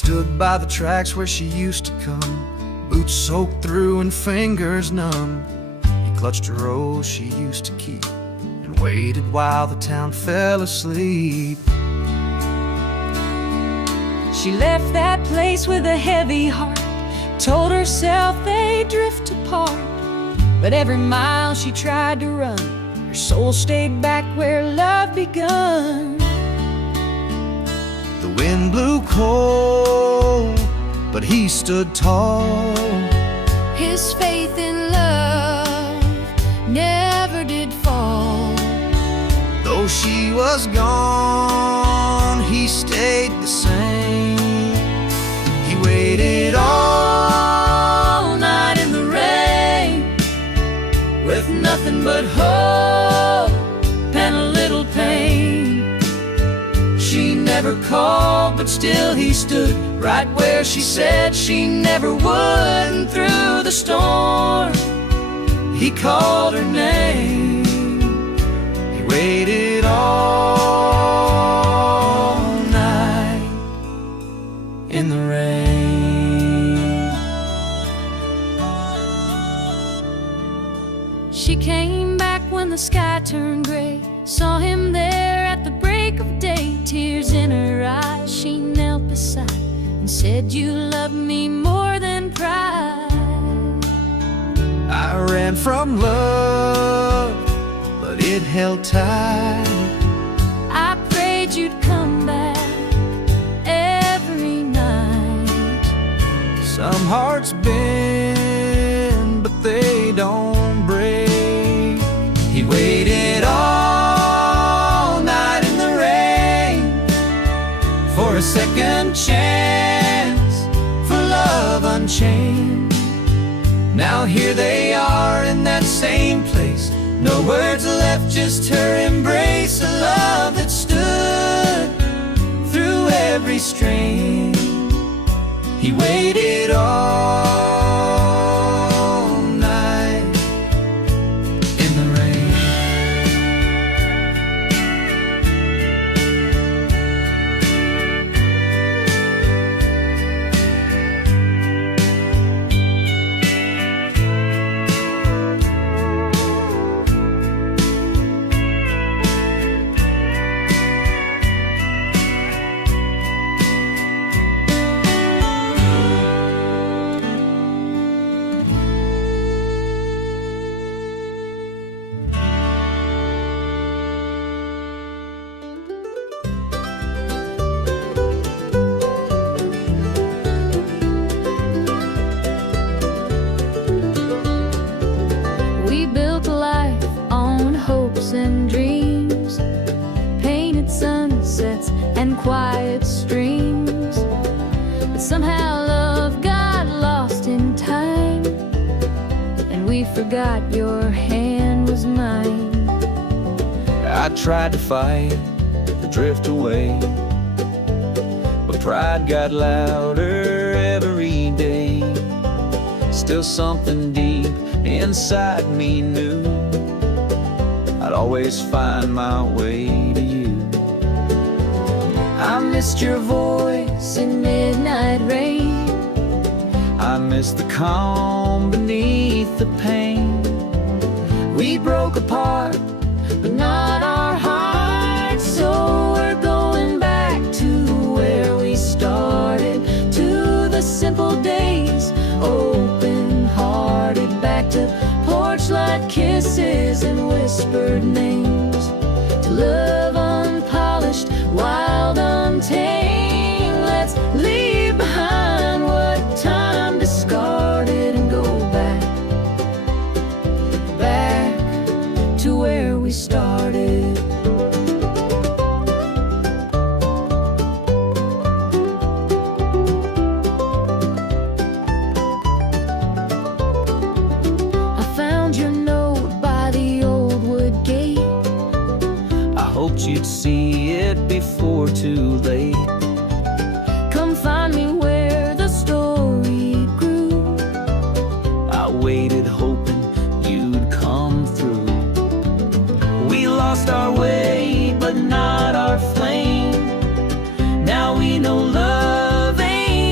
stood by the tracks where she used to come, boots soaked through and fingers numb. He clutched a rose she used to keep and waited while the town fell asleep. She left that place with a heavy heart, told herself they'd drift apart. But every mile she tried to run, her soul stayed back where love begun. The wind blew cold, but he stood tall. His faith in love never did fall. Though she was gone, he stayed the same. He waited all night in the rain, with nothing but hope and a little pain. She never called, but still he stood right where she said she never would. And through the storm, he called her name. He waited all night in the rain. She came back when the sky turned gray, saw him there at the break of day. Tears in her eyes, she knelt beside and said, "You love me more than pride." I ran from love, but it held tight. I prayed you'd come back every night. Some hearts bend, but they don't break. He waited all night in the rain for a second chance, for love unchained. Now here they are in that same place, no words left, just her embrace. A love that stood through every strain. He waited all night in the rain. We built a life on hopes and dreams, painted sunsets and quiet streams. But somehow love got lost in time, and we forgot your hand was mine. I tried to fight, to drift away, but pride got louder every day. Still something deep inside me knew I'd always find my way to you. I missed your voice in midnight rain. I miss the calm beneath the pain. We broke apart, but not our hearts. So we're going back to where we started, to the simple days, open-hearted, back to porch-light kisses and whispered names, to love unpolished, wild, untamed. Let's leave behind what time discarded and go back to where we started. I found your note by the old wood gate. I hoped you'd see it before too late. Come find me where the story grew. I waited hoping you'd come through. We lost our way, but not our flame. Now we know love ain't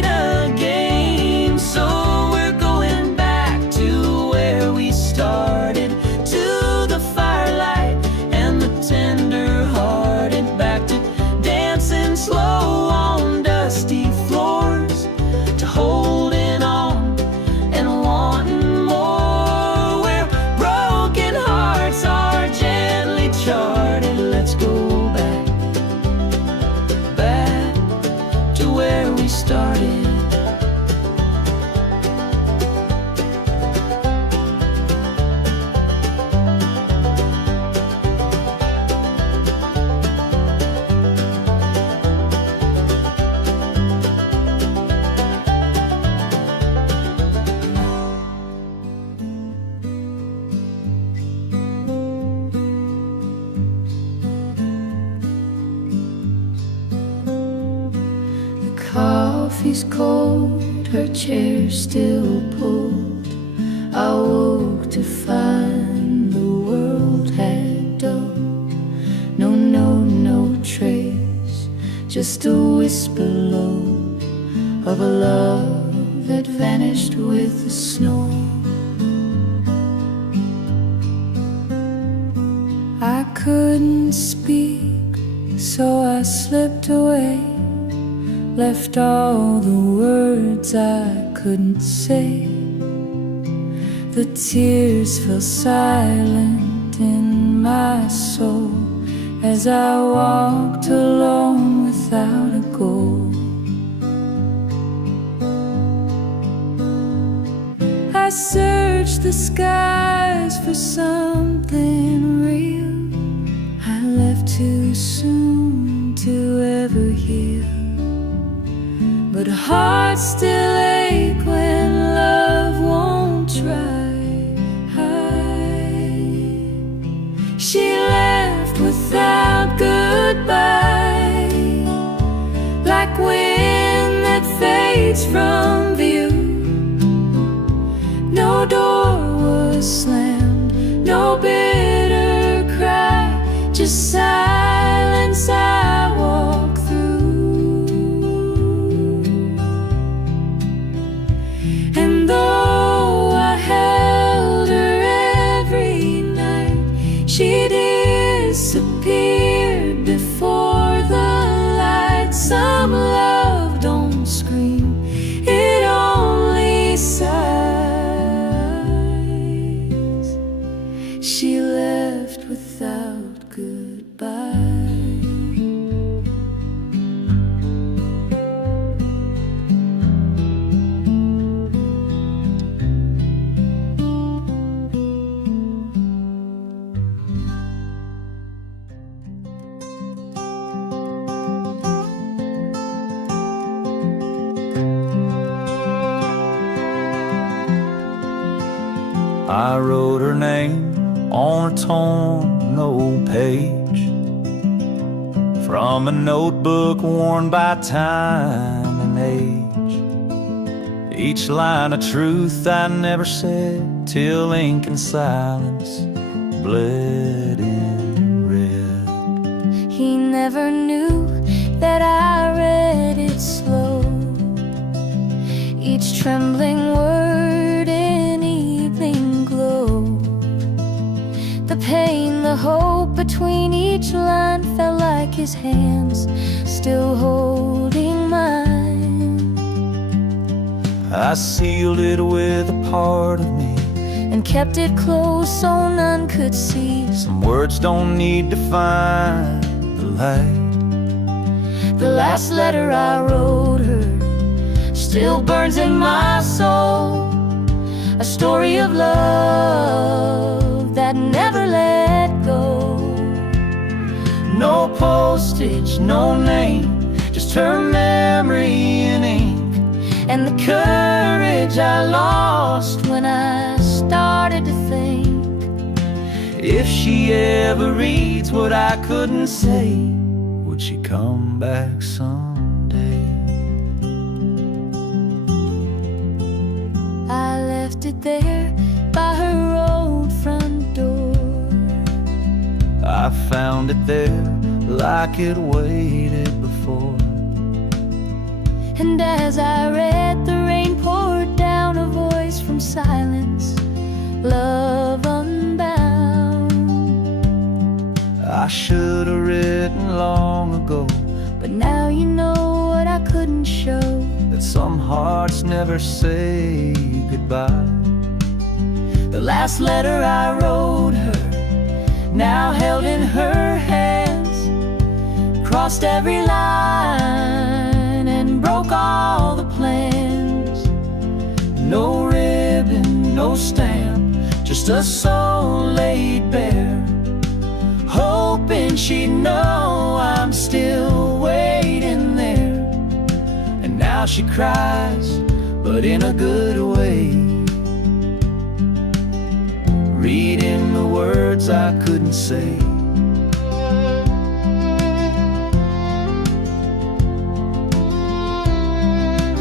coffee's cold, her chair still pulled. I woke to find the world had dulled. No trace, just a whisper low of a love that vanished with the snow. I couldn't speak, so I slipped away, left all the words I couldn't say. The tears fell silent in my soul as I walked alone without a goal. I searched the skies for something real. I left too soon to ever heal, but hearts still ache when love won't try. She left without goodbye, like wind that fades from view. No door was slammed, no bitter cry, just silence I walk through. And though I held her every night, she disappeared before the light. Some love don't scream, it only sighs. She left without goodbye. I wrote her name on a torn old page from a notebook worn by time and age. Each line of truth I never said till ink and silence bled in red. He never knew that I read it slow, each trembling word in evening glow. The pain, the hope between each line felt like his hands still holding mine. I sealed it with a part of me and kept it close so none could see. Some words don't need to find the light. The last letter I wrote her still burns in my soul, a story of love that never let go. No postage, no name, just her memory in ink, and the courage I lost when I started to think, if she ever reads what I couldn't say, would she come back someday? I left it there by her old front door. I found it there like it waited before. And as I read, the rain poured down, a voice from silence, love unbound. I should have written long ago, but now you know what I couldn't show, that some hearts never say goodbye. The last letter I wrote her, now held in her hands, crossed every line and broke all the plans. No ribbon, no stamp, just a soul laid bare, hoping she'd know I'm still waiting there. And now she cries, but in a good way, reading the words I couldn't say.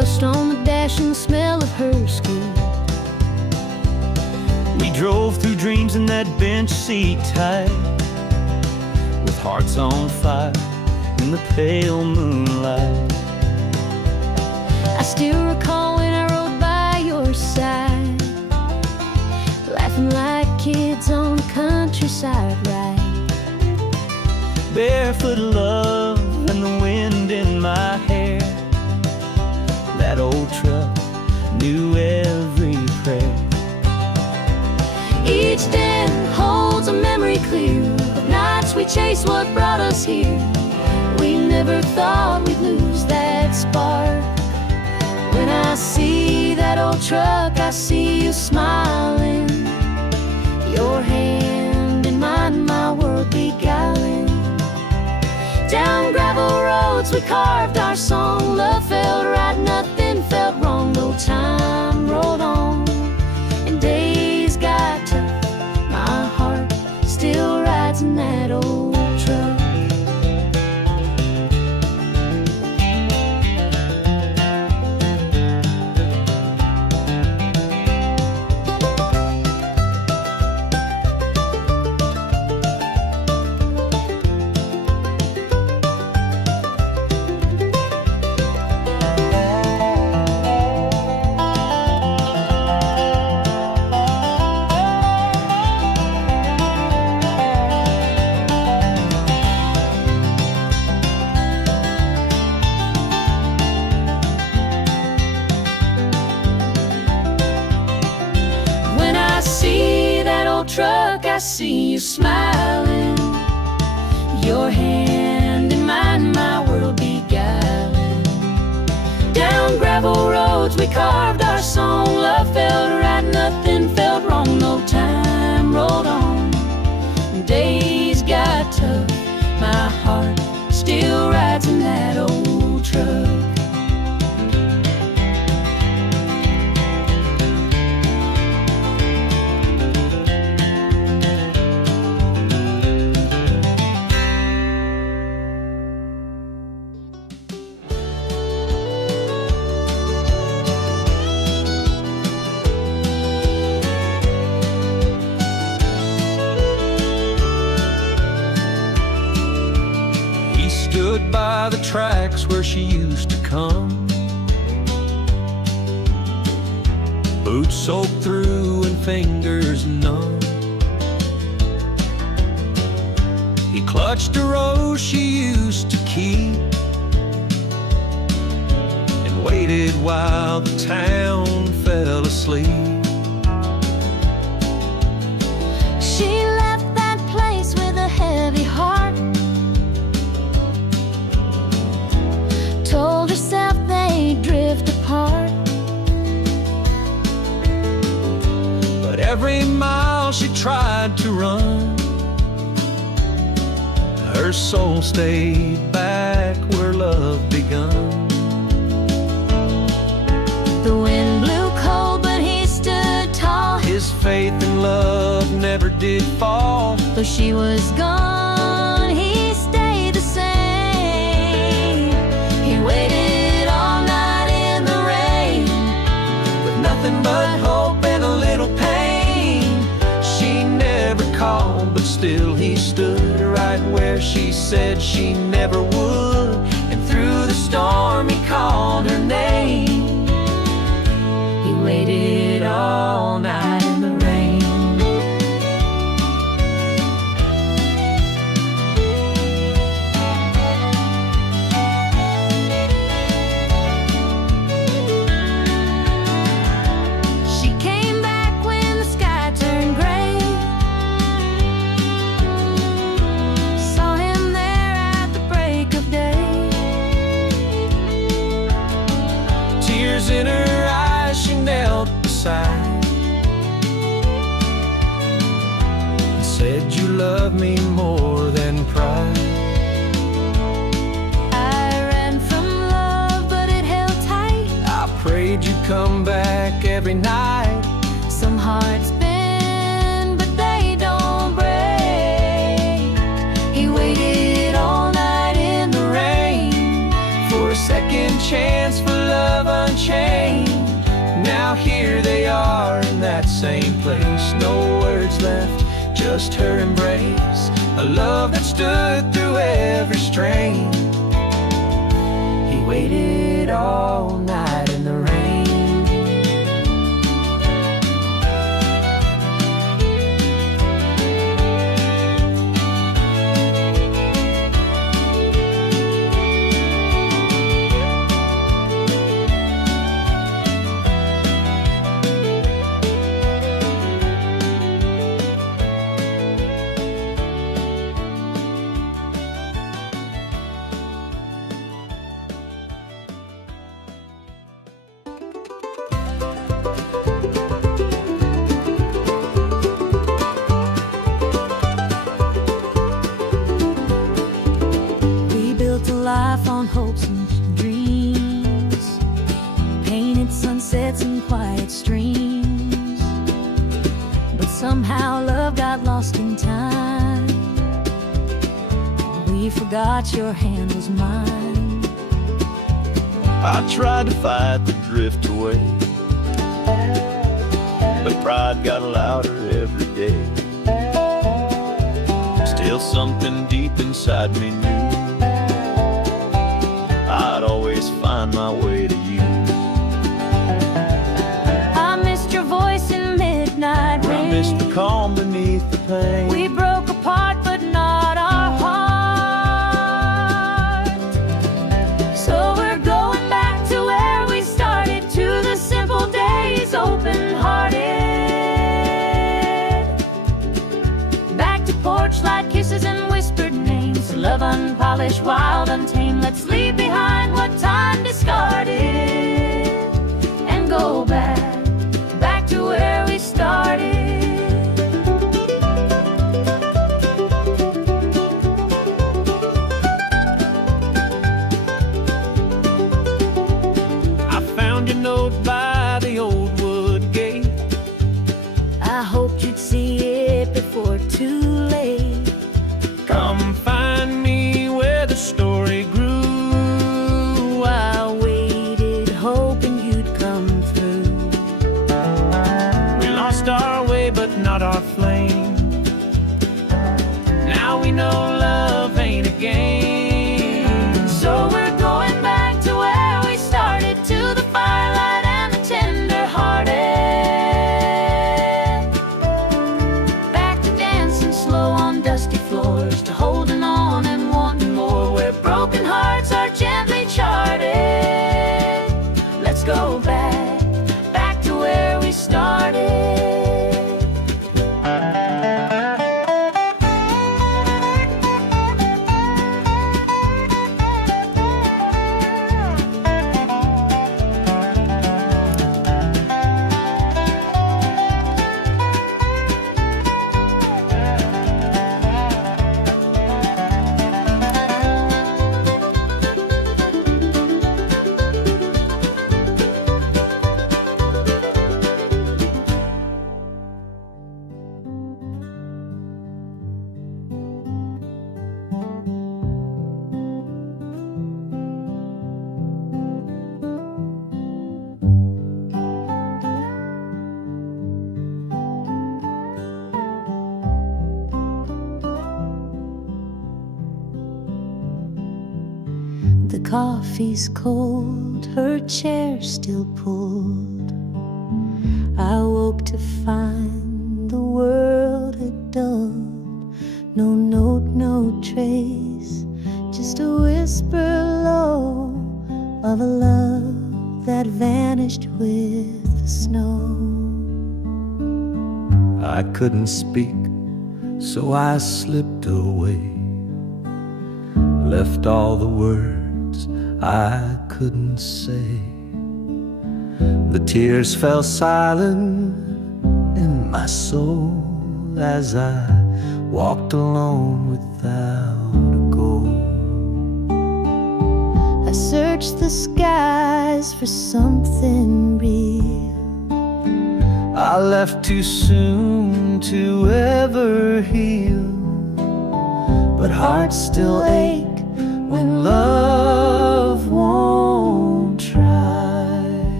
Dust on the dash and the smell of her skin. We drove through dreams in that bench seat tight, with hearts on fire in the pale moonlight. I still recall when I rode by your side, laughing like kids on the countryside ride. Barefoot love and the wind in my hair. That old truck knew every prayer. Each day holds a memory clear of nights we chased what brought us here. We never thought we'd lose that spark. When I see that old truck, I see you smiling, your hand in mine, my world beguiling. Down gravel roads we carved our song. Love felt right, nothing felt wrong. No time rolled on and days got tough. My heart still rides in that old truck. Truck, I see you smiling, your hand in mine, my world beguiling. Down gravel roads we carved our song. Love felt right, nothing felt wrong. No time rolled on, days got tough. My heart still rides in that old truck. Stood by the tracks where she used to come, boots soaked through and fingers numb. He clutched a rose she used to keep and waited while the town fell asleep. She left that place with a heavy heart, told herself they'd drift apart. But every mile she tried to run, her soul stayed back where love begun. The wind blew cold, but he stood tall. His faith in love never did fall. Though she was gone, he stayed the same. He waited all night in the rain, With nothing but hope and a little pain. She never called, but still he stood right where she said she never would. And through the storm he called her name. he waited all night in the rain. She came back when the sky turned gray, saw him there at the break of day. Tears in her eyes, she knelt beside and said, "You love me more than pride." I ran from love, but it held tight. I prayed you'd come back every night. Some hearts bend, but they don't break. He waited all night in the rain For a second chance for love unchained. Now here they are in that same place. No words left, just her embrace. A love that stood through every strain. He waited all night in the rain. Life on hopes and dreams, painted sunsets and quiet streams. But somehow love got lost in time. We forgot your hand was mine. I tried to fight the drift away, but pride got louder every day. Still something deep inside me knew I'd always find my way to you. I missed your voice in midnight rain. I missed the calm beneath the pain. We broke apart but not our heart. So we're going back to where we started, to the simple days, open-hearted. Back to porch light kisses and whispered names. Love unpolished, wild, untamed. Let's leave behind what time discarded and go back to where we started. I found your note by the old wood gate. I hoped you'd see it before too late. Come find me where the story grew. I waited, hoping you'd come through. We lost our way, but not our flame. Now we know love ain't a game. So we're going back to where we started, to the firelight and the tender-hearted. Back to dancing slow on dusty floors, to holding on and wanting more, where broken hearts are gently charted. Let's go back to where we started. The coffee's cold, her chair still pulled. I woke to find the world had dulled. No note, no trace, just a whisper low of a love that vanished with the snow. I couldn't speak, so I slipped away, left all the words I couldn't say. The tears fell silent in my soul as I walked alone without a goal. I searched the skies for something real. I left too soon to ever heal, but hearts still ache when love won't try.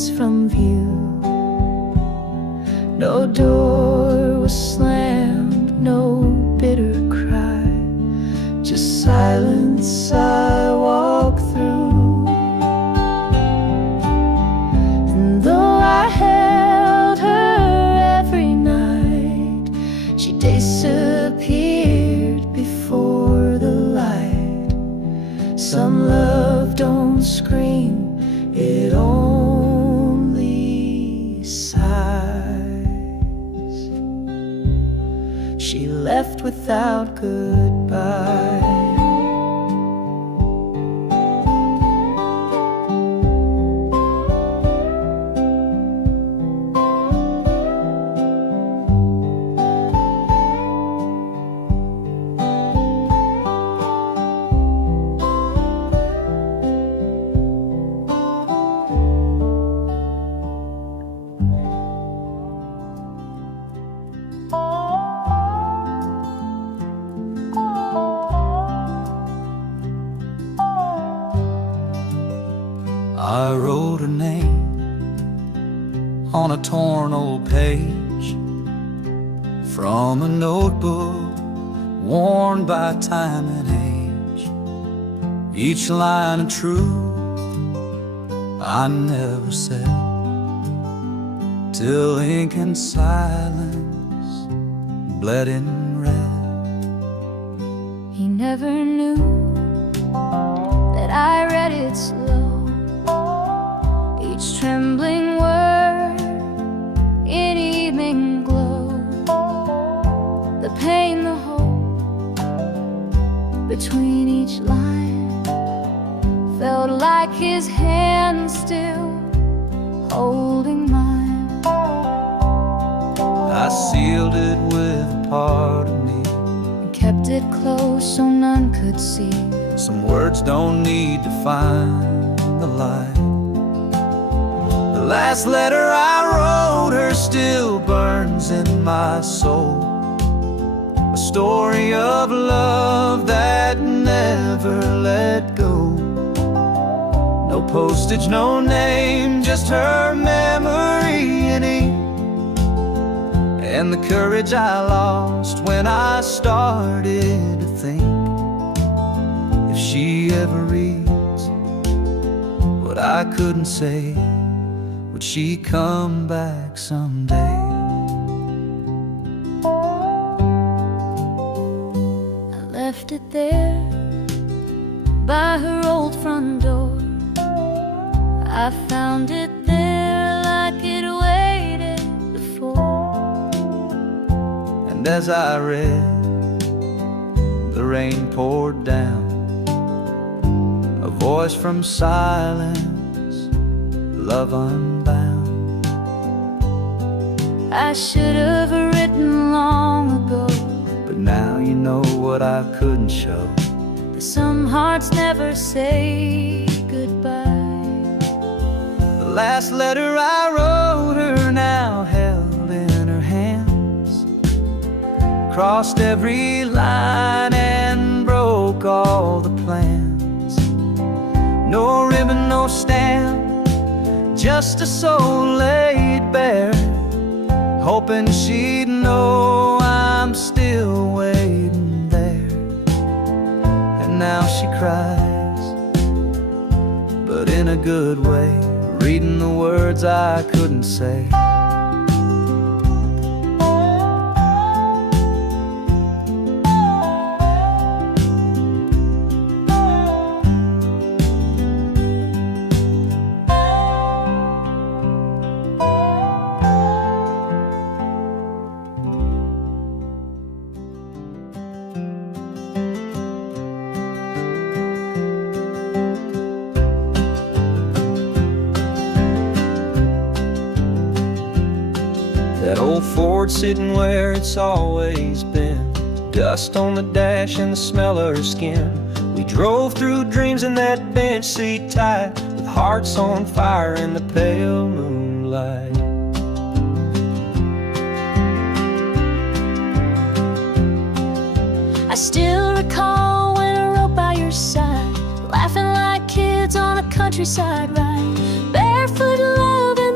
streets from view. No door was slammed, no bitter cry, just silence I walk through. And though I held her every night, she disappeared before the light. Some love don't scream, it only sighs. She left without goodbye. I wrote her name on a torn old page from a notebook worn by time and age. Each line of truth I never said, till ink and silence bled in red. He never knew that I read it slow, each trembling word in evening glow. The pain, the hope between each line felt like his hand still holding mine. I sealed it with a part of me, And kept it close so none could see. some words don't need to find the light. The last letter I wrote her still burns in my soul, a story of love that never let go. No postage, no name, just her memory in ink, and the courage I lost when I started to think, if she ever reads what I couldn't say, would she come back someday? I left it there by her old front door. I found it there like it waited before. And as I read, the rain poured down, a voice from silence, love unbound. I should have written long ago, But now you know what I couldn't show. that some hearts never say goodbye. The last letter I wrote her now held in her hands, crossed every line and broke all the plans. No ribbon, no stamp, just a soul laid bare, hoping she'd know I'm still waiting there. And now she cries, but in a good way, reading the words I couldn't say. That old Ford sitting where it's always been, dust on the dash and the smell of her skin. We drove through dreams in that bench seat tight, with hearts on fire in the pale moonlight. I still recall when I rode by your side, laughing like kids on a countryside ride, barefoot love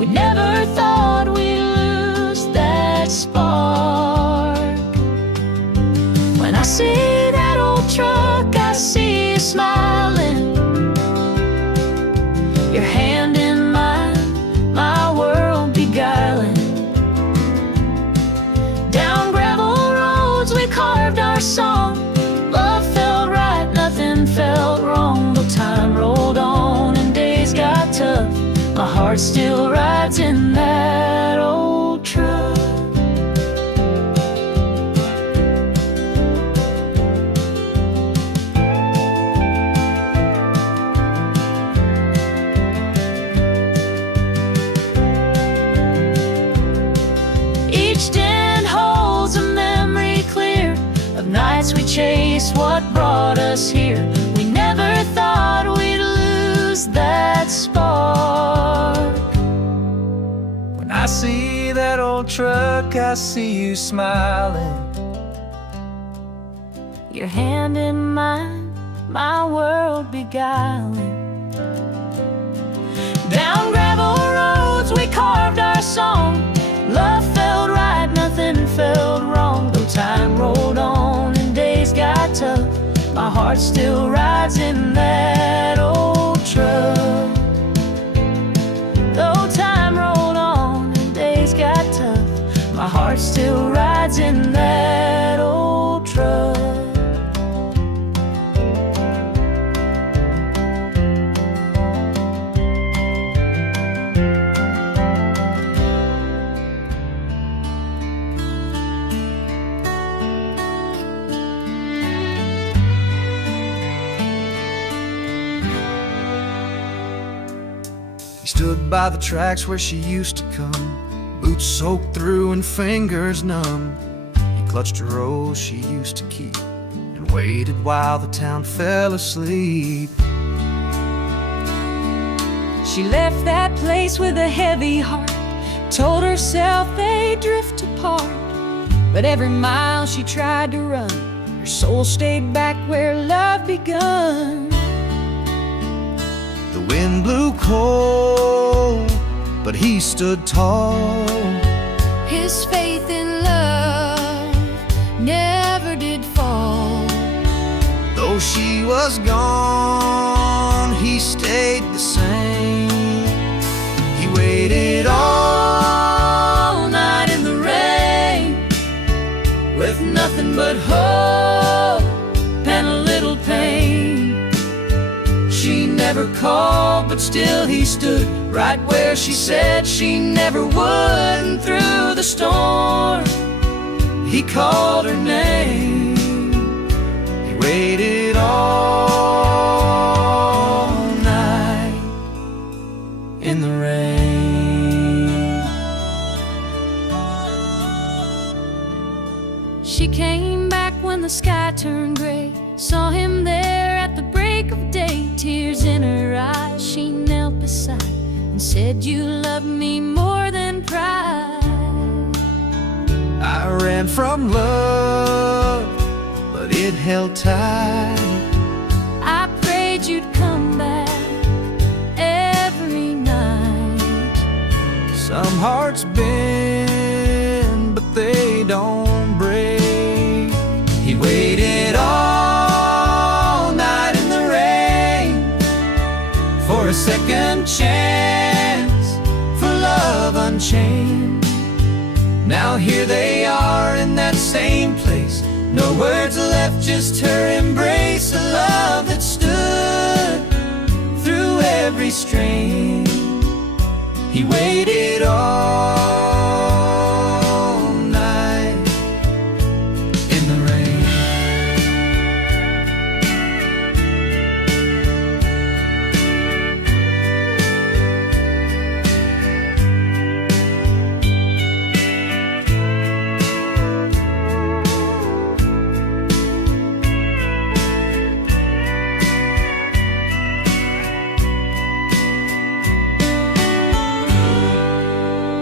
We never thought we'd lose that spark. When I see that old truck, I see you smiling, your hand in mine, my world beguiling. Down gravel roads we carved our song. Love felt right, nothing felt wrong. Though time rolled on and days got tough, my heart still rides in that old truck. Each den holds a memory clear of nights we chased what brought us here. We never thought we'd lose that spark. When I see that old truck, I see you smiling, Your hand in mine, my world beguiling. Down gravel roads we carved our song. Love felt right, nothing felt wrong. Though time rolled on and days got tough, my heart still rides in that old truck. Though time rolled on and days got tough, my heart still rides in that old truck. He stood by the tracks where she used to come, boots soaked through and fingers numb. He clutched a rose she used to keep and waited while the town fell asleep. She left that place with a heavy heart, told herself they'd drift apart. But every mile she tried to run, her soul stayed back where love begun. The wind blew cold, but he stood tall. His faith in love never did fall. Though she was gone, he stayed the same. He waited all night in the rain, With nothing but hope and a little pain. She never called, but still he stood right where she said she never would. And through the storm, he called her name. he waited all night In the rain, She came back when the sky turned gray, saw him there at the break of day. Tears in her eyes, she knelt beside and said, "You love me more than pride." I ran from love, but it held tight. I prayed you'd come back every night. Some hearts bend, but they don't break. He waited all night in the rain for a second chance, for love unchained. Now here they are in that same place, no words left, just her embrace. A love that stood through every strain. He waited all night in the rain.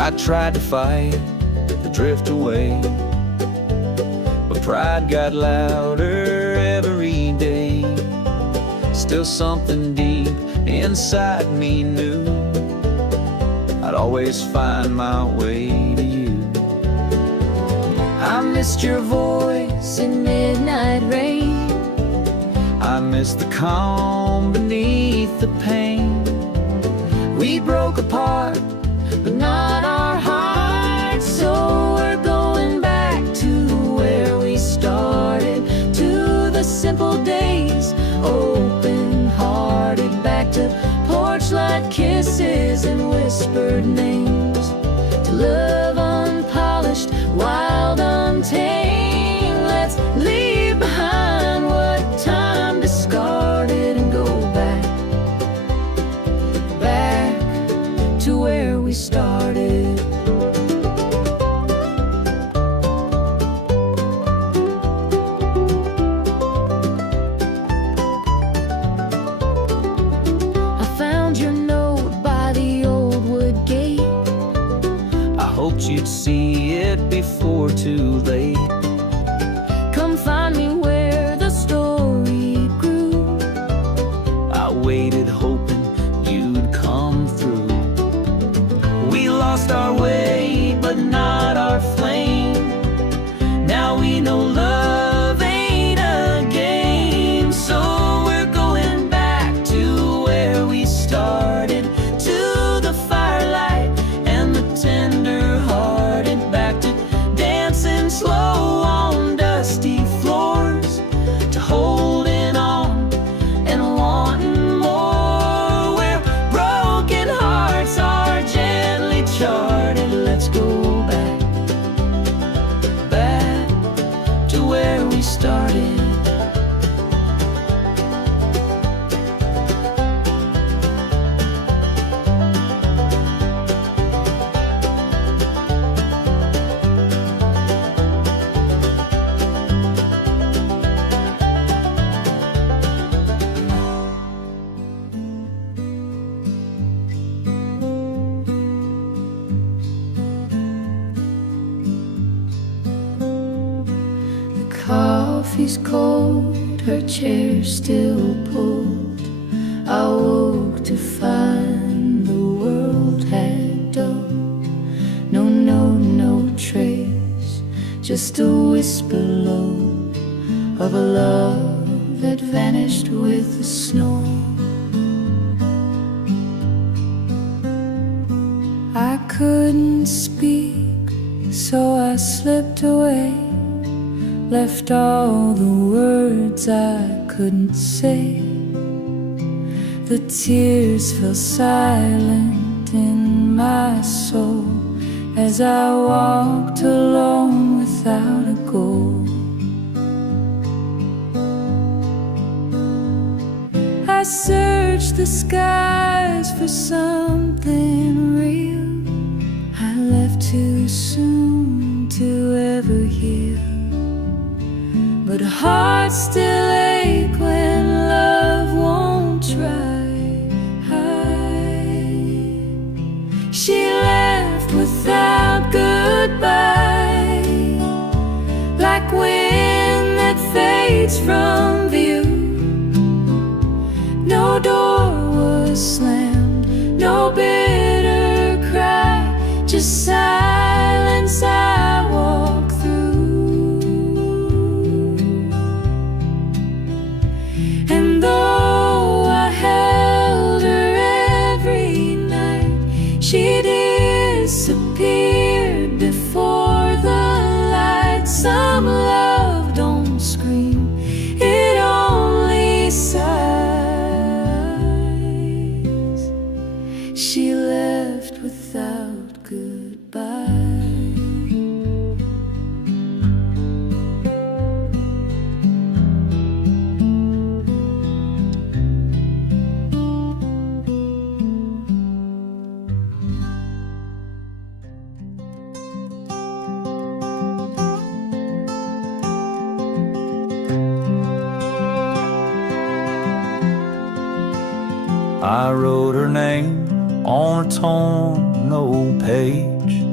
I tried to fight the drift away, but pride got louder every day. Still something deep inside me knew I'd always find my way to you. I missed your voice in midnight rain. I miss the calm beneath the pain. We broke apart, but not our hearts. So we're going back to where we started, to the simple days, open-hearted. Back to porch light kisses and whispered names, to love unpolished, wild, untamed. Let's leave behind what time discarded and go back to where we started. I found your note by the old wood gate. I hoped you'd see it before too late. Come find me where the story grew. I waited hoping you'd come through. We lost our way, but not our flame. Now we know love ain't a game. So we're going back to where we started, to the firelight and the tender-hearted. Back to dancing slow on dusty floors, to holding on and wanting more. Where broken hearts are gently charted. Let's go back to where we started. Coffee's cold, her chair still pulled. I woke to find the world had dulled. No note, no trace, just a whisper low of a love that vanished with the snow. I couldn't speak, so I slipped away, left all the words I couldn't say. The tears fell silent in my soul as I walked alone without a goal. I searched the skies for something real. I left too soon to ever heal, but hearts still ache when love won't try. She left without goodbye, like wind that fades from view. No door was slammed, no bitter cry, just silence I walk through. And though I held her every night, she disappeared before the light. Some love don't scream, it only sighs. She left without goodbye. I wrote her name on a torn old page.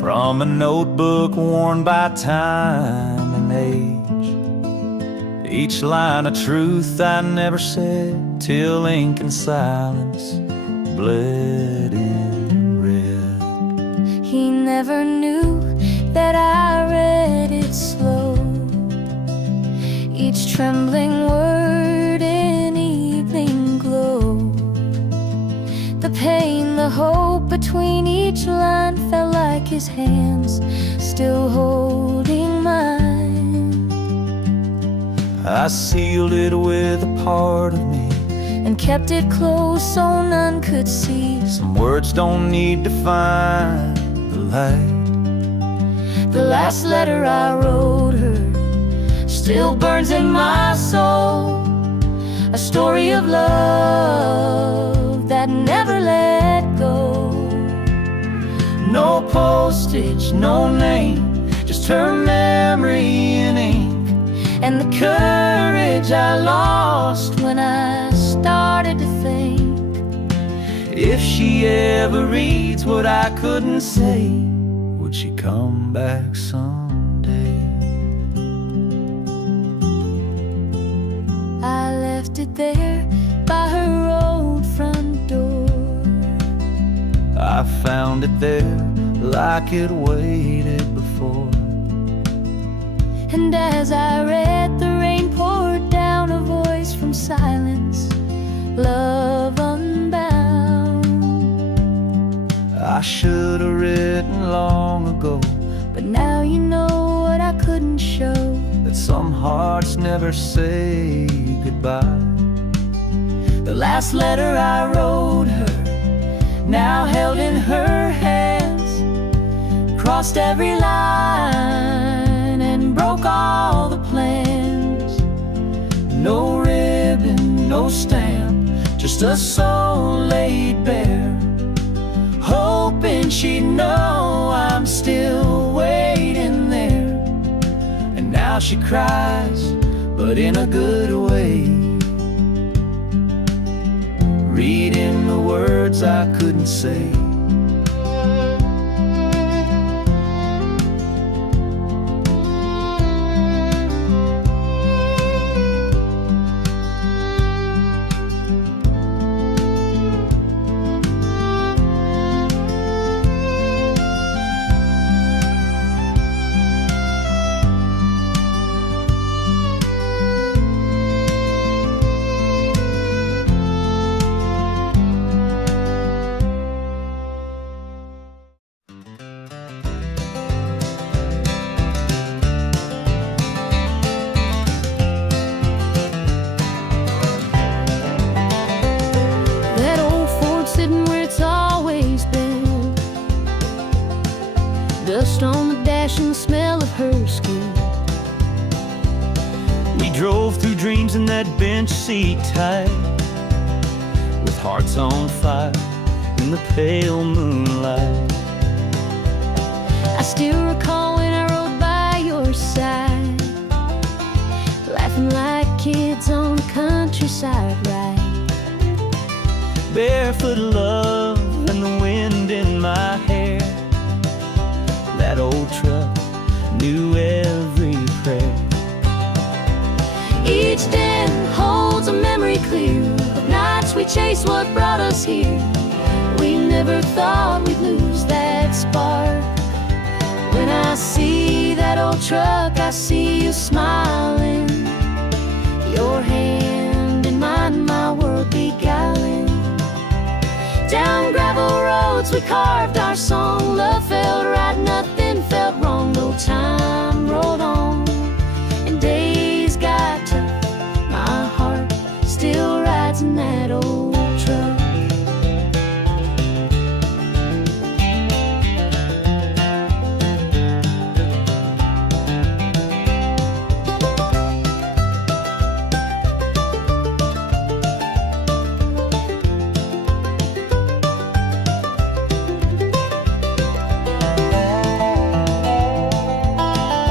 from a notebook worn by time and age. Each line a truth I never said, till ink and silence bled in red. He never knew that I read it slow, each trembling word in evening glow. The pain, the hope between each line felt like his hands still holding mine. I sealed it with a part of me and kept it close so none could see. Some words don't need to find the light. The last letter I wrote her still burns in my soul, a story of love that never let go. No postage, no name, just her memory in ink, and the courage I lost when I started to think. If she ever reads what I couldn't say, would she come back someday? I left it there by her old front door. I found it there like it waited before. And as I read, the rain poured down, a voice from silence, love unbound. I should have written long ago, but now you know what I couldn't show, that some hearts never say goodbye. the last letter I wrote her, now held in her hands, crossed every line and broke all the plans. No ribbon, no stamp, just a soul laid bare, hoping she'd know I'm still waiting there. And now she cries, but in a good way, reading the words I couldn't say. Dust on the dash and the smell of her skin. We drove through dreams in that bench seat tight, with hearts on fire in the pale moonlight. I still recall when I rode by your side, laughing like kids on the countryside ride. Barefoot love and the wind in my hair. That old truck knew every prayer. Each den holds a memory clear of nights we chased what brought us here. We never thought we'd lose that spark. When I see that old truck, I see you smiling, your hand in mine, my world beguiling. Down gravel roads we carved our song. Love felt right, nothing felt wrong. No time rolled on and days got tough. My heart still rides in that old truck.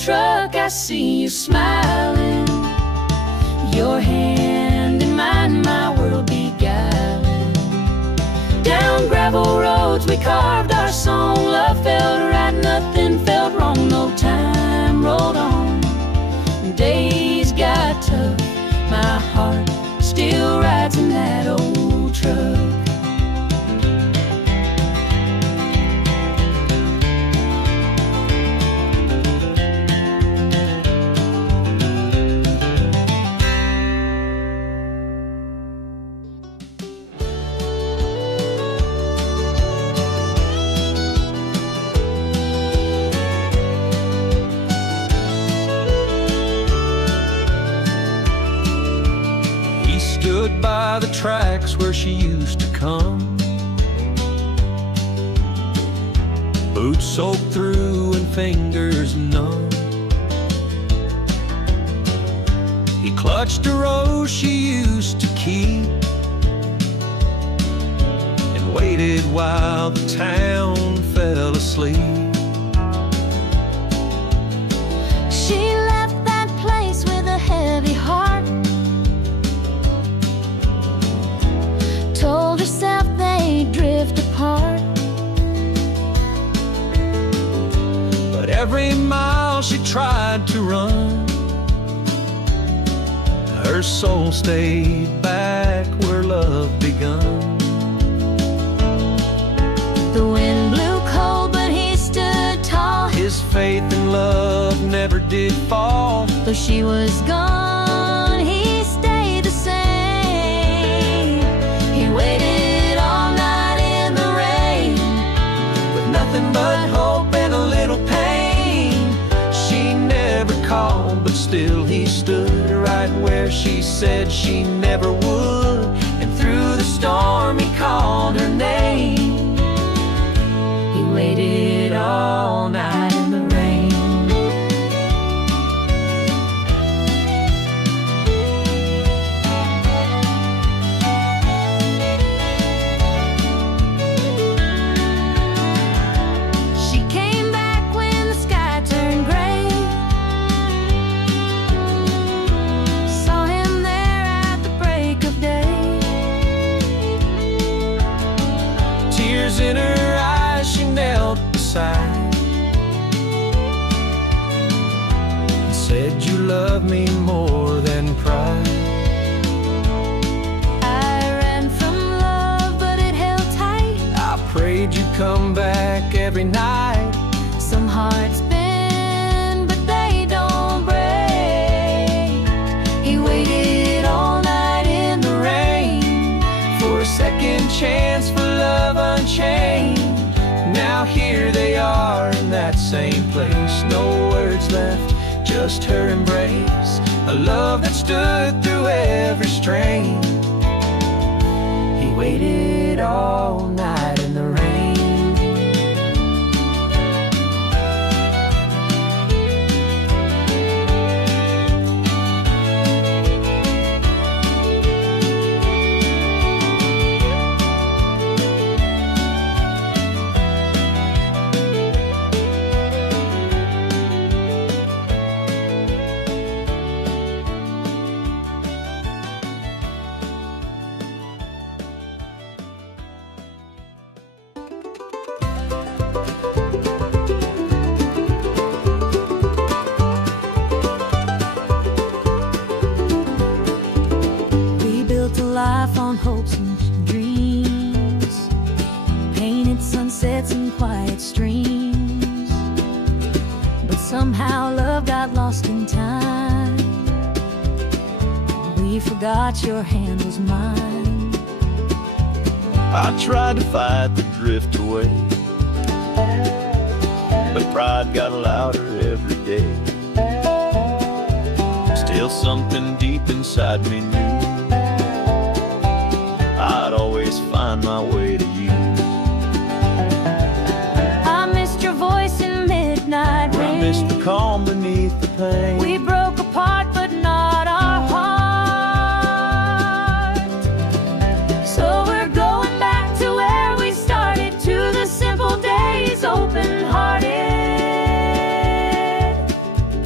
truck, I see you smiling, your hand in mine, my world beguiling. Down gravel roads we carved our song, love felt right, nothing felt wrong, no time rolled on. Days got tough, my heart still rides in that old truck. Stood by the tracks where she used to come, boots soaked through and fingers numb. He clutched a rose she used to keep and waited while the town fell asleep. She left that place with a heavy heart, told herself they'd drift apart. But every mile she tried to run, her soul stayed back where love begun. The wind blew cold, but he stood tall. His faith in love never did fall. Though she was gone, he stayed the same. He waited all night in the rain, With nothing but hope and a little pain. She never called, but still he stood right where she said she never would. And through the storm he called her name. He waited all night in the rain. she came back when the sky turned gray. Saw him there at the break of day. Tears in her eyes, she knelt beside and said, "You love me more than pride." I ran from love, but it held tight. I prayed you'd come back every night. Some hearts bend, but they don't break. He waited all night in the rain For a second chance for love unchained. Now here they are in that same place. No words left, just her embrace. A love that stood through every strain. He waited all night in the rain. We built a life on hopes and dreams, painted sunsets and quiet streams. But somehow love got lost in time. We forgot your hand was mine. I tried to fight the drift away, but pride got louder every day. Still something deep inside me knew I'd always find my way to you. I missed your voice in midnight rain. I missed the calm beneath the pain. We broke apart, but not our heart. So we're going back to where we started, to the simple days, open-hearted.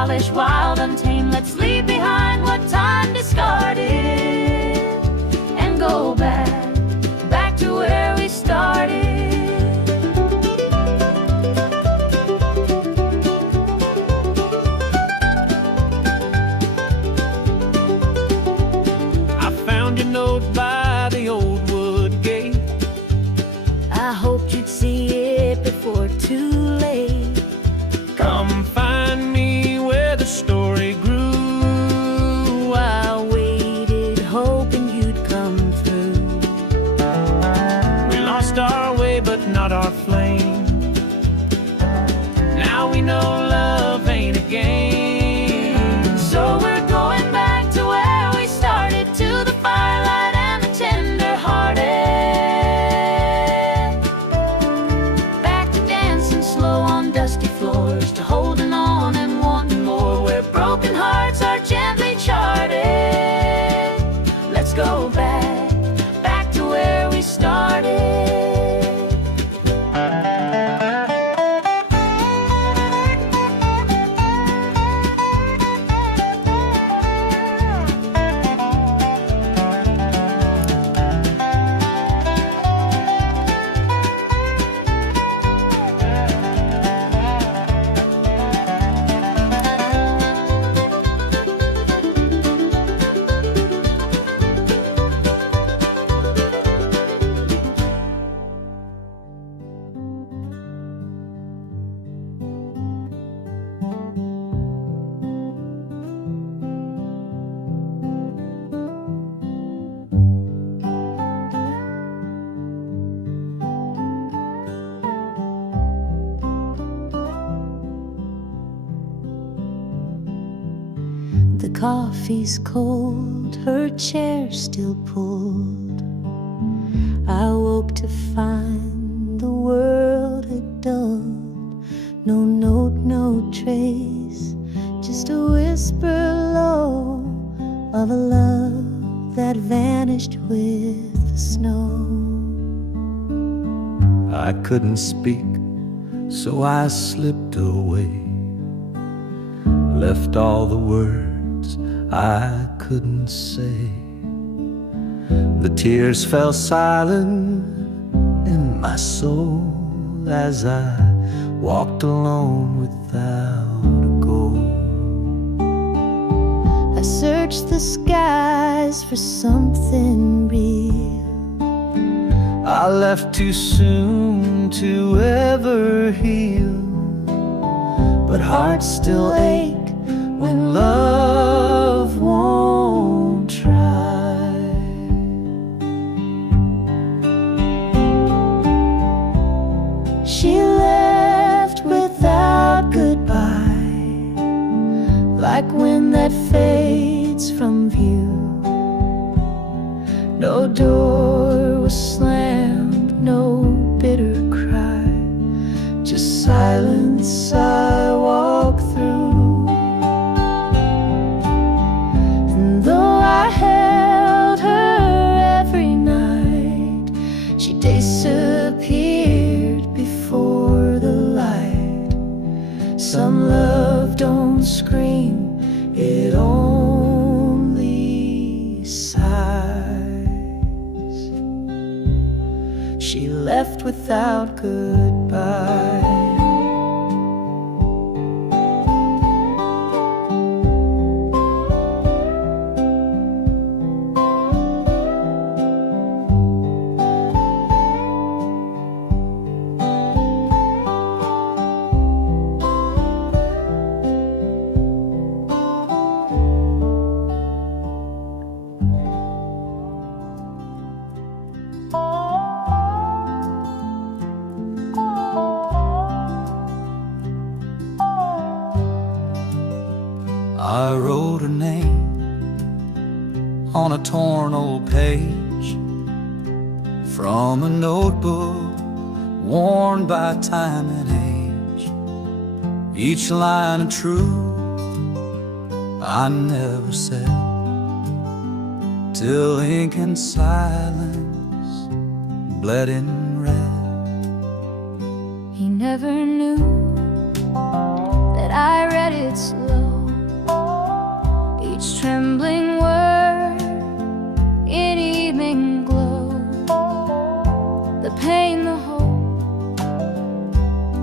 childish, wild, untamed. Let's leave behind what time discarded and go back to where we started. I found your note by the old wood gate. I hoped you'd see it before too late. Come find me where the story grew. I waited, hoping you'd come through. We lost our way, but not our flame. Now we know love ain't a game. So we're going back to where we started, to the firelight and the tender-hearted. Back to dancing slow on dusty floors, to holding on and wanting more, where broken hearts are gently charted. Let's go back to where we started. The coffee's cold, her chair still pulled. I woke to find the world had dulled. No note, no trace, just a whisper low of a love that vanished with the snow. I couldn't speak, so I slipped away, left all the words I couldn't say. The tears fell silent in my soul as I walked alone without a goal. I searched the skies for something real. I left too soon to ever heal, but hearts still ache when love won't try. She left without goodbye, like wind that fades from view. No door was slammed, no bitter cry, just silence I walk through. And though I held her every night, she disappeared before the light. Some love don't scream, it only sighs. She left without goodbye. I wrote her name on a torn old page from a notebook worn by time and age. Each line a truth I never said, till ink and silence bled in red. He never knew that I read it slow,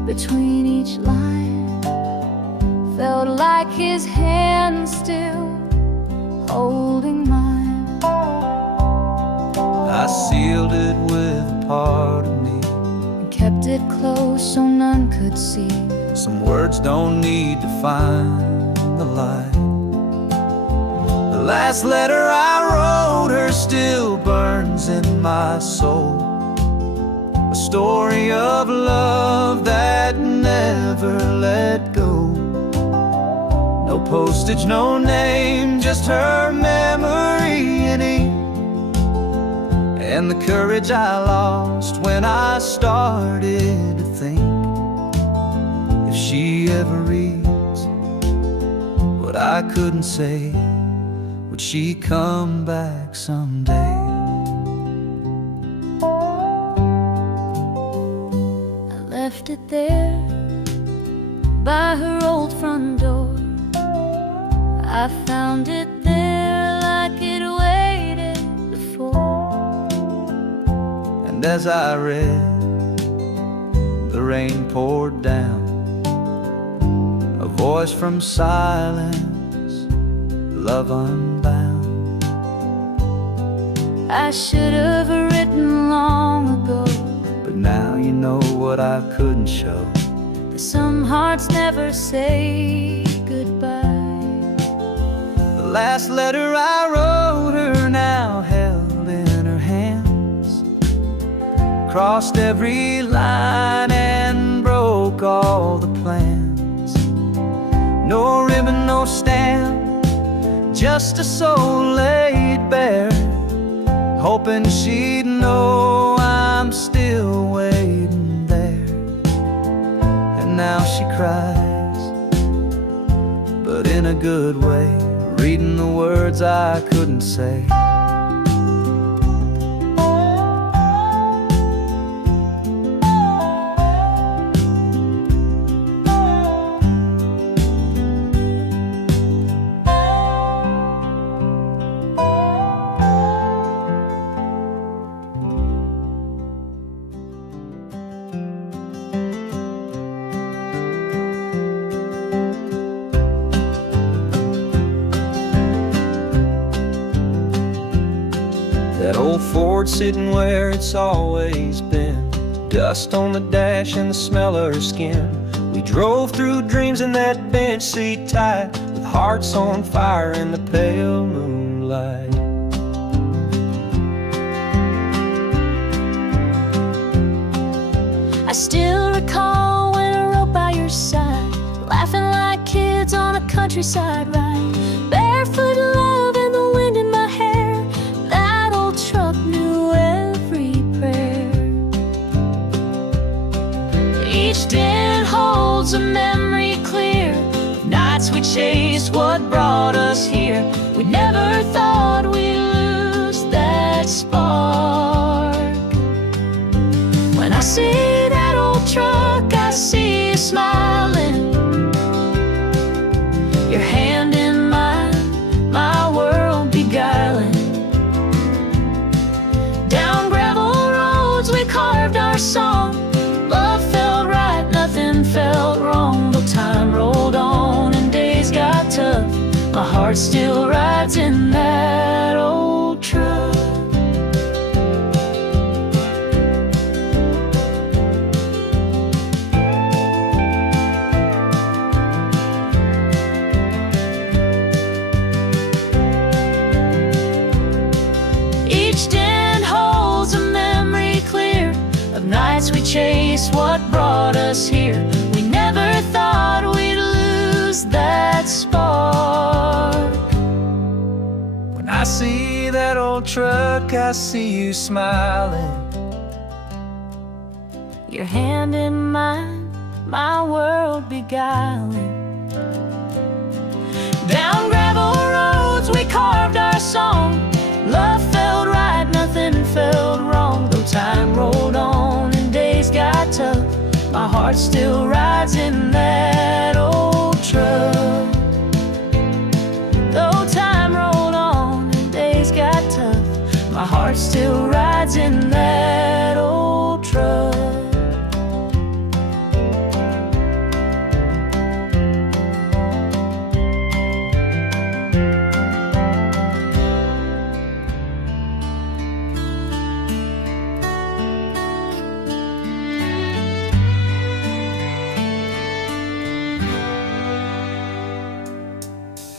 between each line. Felt like his hand still holding mine. I sealed it with a part of me, And kept it close so none could see. some words don't need to find the light. The last letter I wrote her still burns in my soul, a story of love that never let go. No postage, no name, just her memory in ink, and the courage I lost when I started to think, if she ever reads what I couldn't say, would she come back someday? I left it there by her old front door. I found it there like it waited before. And as I read, the rain poured down, a voice from silence, love unbound. I should have written long ago, But now you know what I couldn't show. that some hearts never say goodbye. The last letter I wrote her now held in her hands, crossed every line and broke all the plans. No ribbon, no stamp, just a soul laid bare, hoping she'd know I'm still waiting there. And now she cries, but in a good way, reading the words I couldn't say. That old Ford sitting where it's always been, dust on the dash and the smell of her skin. We drove through dreams in that bench seat tight, with hearts on fire in the pale moonlight. I still recall when I rode by your side, laughing like kids on a countryside ride. Barefoot love and the wind in my hair, that old truck knew every prayer. Each dent holds a memory clear, nights we chased what brought us here. We never thought we'd lose that spark. When I see that old truck, I see you smiling, your hand in mine, my world beguiling. Down gravel roads we carved our song, love felt right, nothing felt wrong. Though time rolled on and days got tough, my heart still rides in that old truck. Nights we chased what brought us here. We never thought we'd lose that spark. When I see that old truck, I see you smiling, your hand in mine, my world beguiling. Down gravel roads we carved our song, love felt right, nothing felt wrong. Though time rolled on and days got tough, my heart still rides in that old truck. Though time rolled on and days got tough, my heart still rides in that old truck.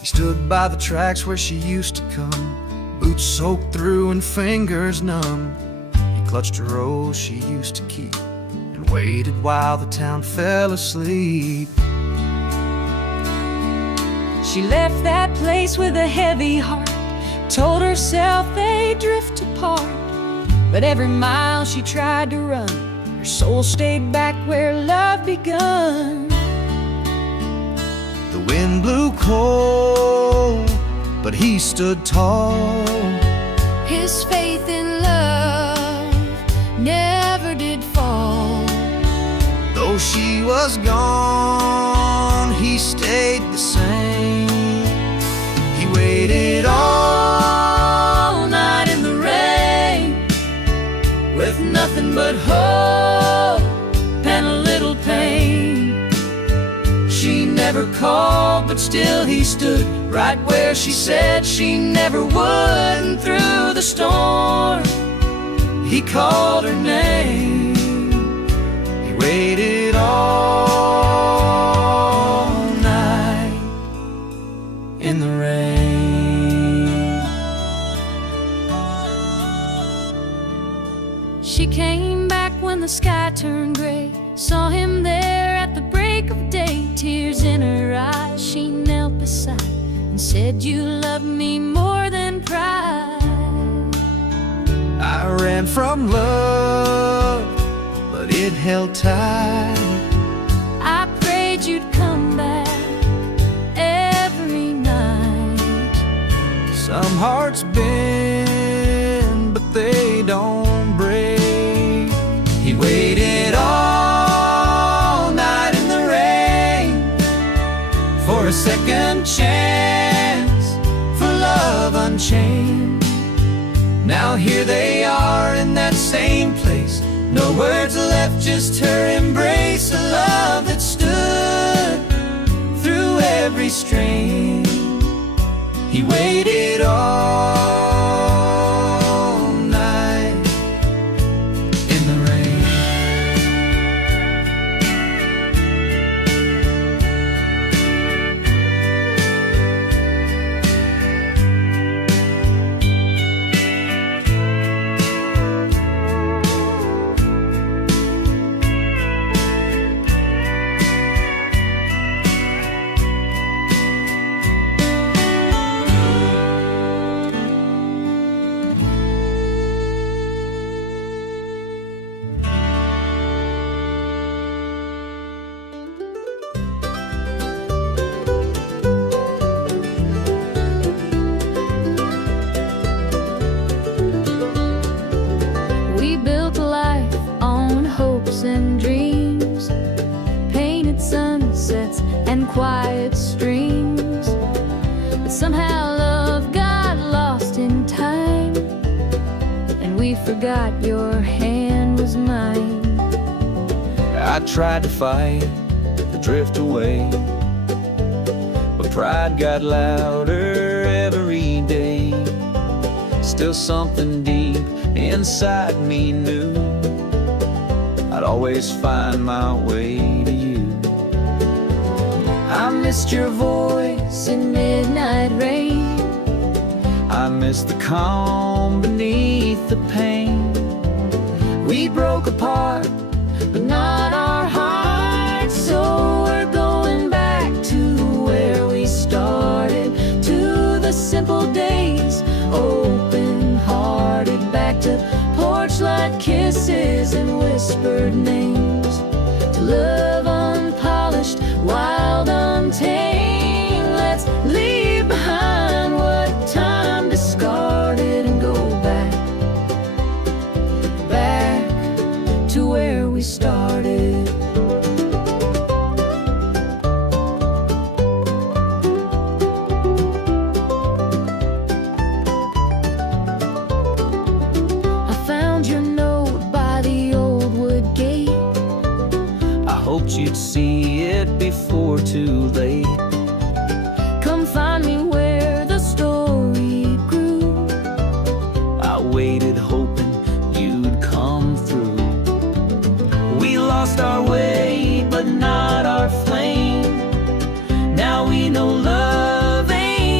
stood by the tracks where she used to come, boots soaked through and fingers numb. He clutched a rose she used to keep and waited while the town fell asleep. She left that place with a heavy heart, told herself they'd drift apart. But every mile she tried to run, her soul stayed back where love begun. The wind blew cold, but he stood tall. His faith in love never did fall. Though she was gone, he stayed the same. He waited all night in the rain, with nothing but hope and a little pain. She never called, but still he stood right where she said she never would. And through the storm, he called her name. he waited all night In the rain. She came back when the sky turned gray, saw him there at the break of day. Tears in her eyes, she knelt beside and said, "You love me more than pride." I ran from love, but it held tight. I prayed you'd come back every night. Some hearts bend, but they don't break. He waited all night in the rain for a second chance, for love unchained. Now here they are in that same place, no words left, just her embrace. A love that stood through every strain. He waited all night in the rain. We built a life on hopes and dreams, painted sunsets and quiet streams. But somehow love got lost in time, and we forgot your hand was mine. I tried to fight the drift away, but pride got louder every day. Still something deep inside me knew I'd always find my way to you. I missed your voice in midnight rain. I miss the calm beneath the pain. We broke apart, but not our hearts. So we're going back to where we started, to the simple days, open-hearted, back to porch light kisses and whispered names, to love unpolished, wild, untamed. Let's leave behind what time discarded and go back to where we started. I found your note by the old wood gate. I hoped you'd see it before too late. Come find me where the story grew. I waited hoping you'd come through. We lost our way, but not our flame. Now we know love ain't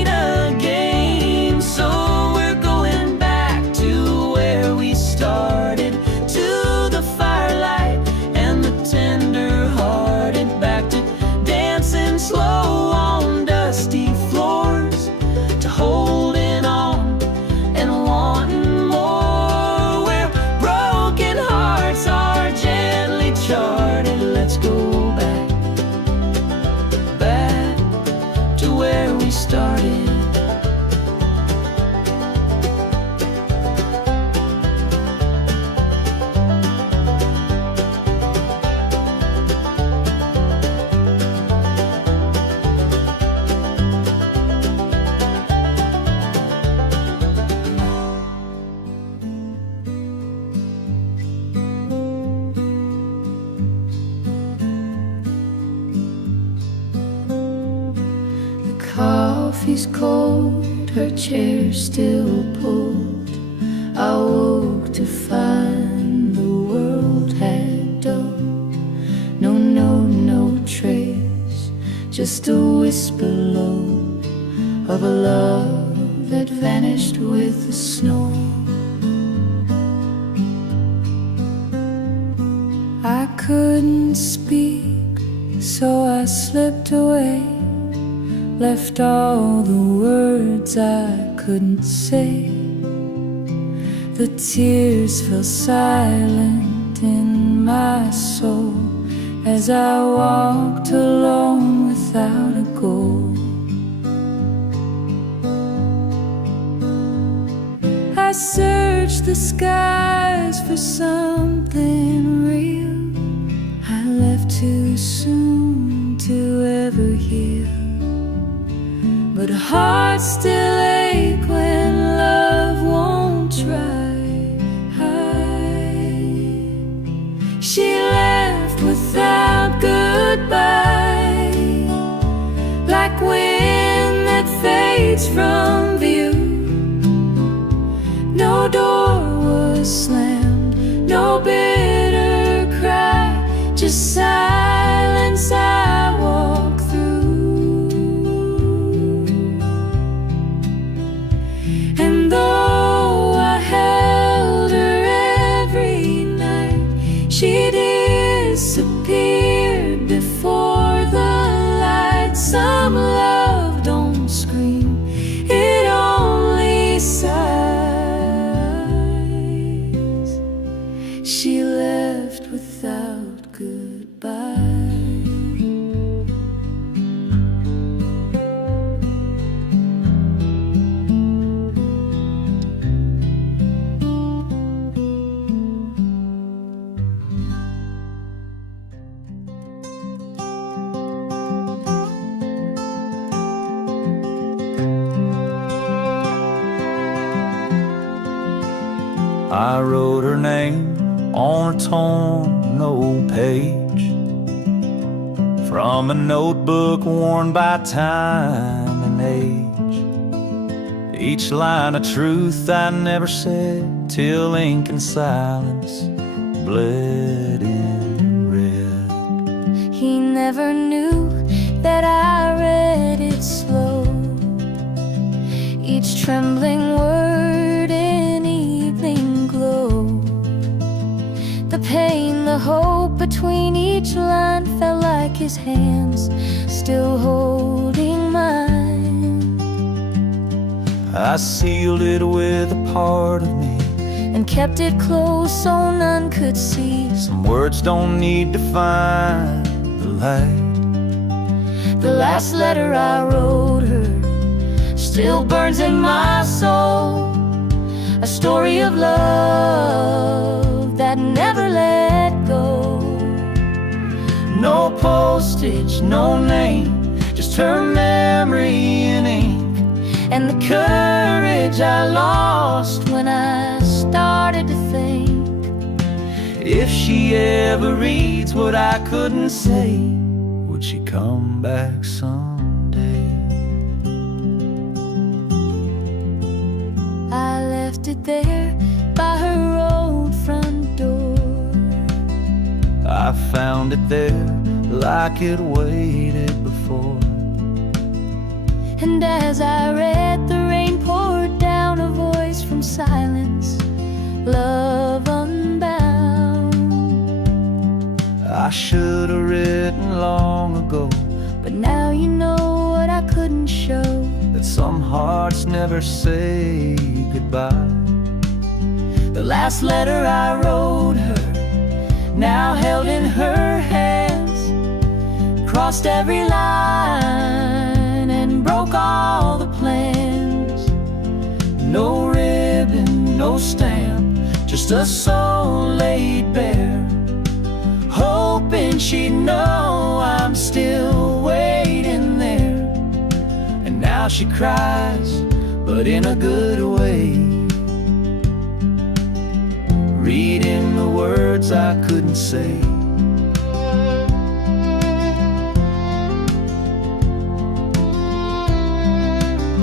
coffee's cold, her chair still pulled. I woke to find the world had dulled. No trace, just a whisper low of a love that vanished with the snow. I couldn't speak, so I slipped away, left all the words I couldn't say. The tears fell silent in my soul as I walked alone without a goal. I searched the skies for something real. I left too soon to ever heal, but hearts still ache when love won't try. She left without goodbye, like wind that fades from view. No door was slammed, no bitter cry, just silence I walk through. And though I held her every night, she disappeared before the light. Some love don't scream, it only sighs. She left without goodbye. I wrote her name on a torn old page from a notebook worn by time and age. Each line of truth I never said till ink and silence bled in red. He never knew that I read it slow, each trembling word in evening glow. The pain, the hope between each line felt like his hands still holding mine. I sealed it with a part of me and kept it close so none could see. Some words don't need to find the light. The last letter I wrote her still burns in my soul, a story of love that never let go. No postage, no name, just her memory in ink, and the courage I lost when I started to think. If she ever reads what I couldn't say, would she come back someday? I left it there by her old front door. I found it there like it waited before. And as I read, the rain poured down, a voice from silence, love unbound. I should have written long ago, but now you know what I couldn't show, that some hearts never say goodbye. The last letter I wrote her, now held in her hands, crossed every line and broke all the plans. No ribbon, no stamp, just a soul laid bare, hoping she'd know I'm still waiting there. And now she cries, but in a good way, reading the words I couldn't say.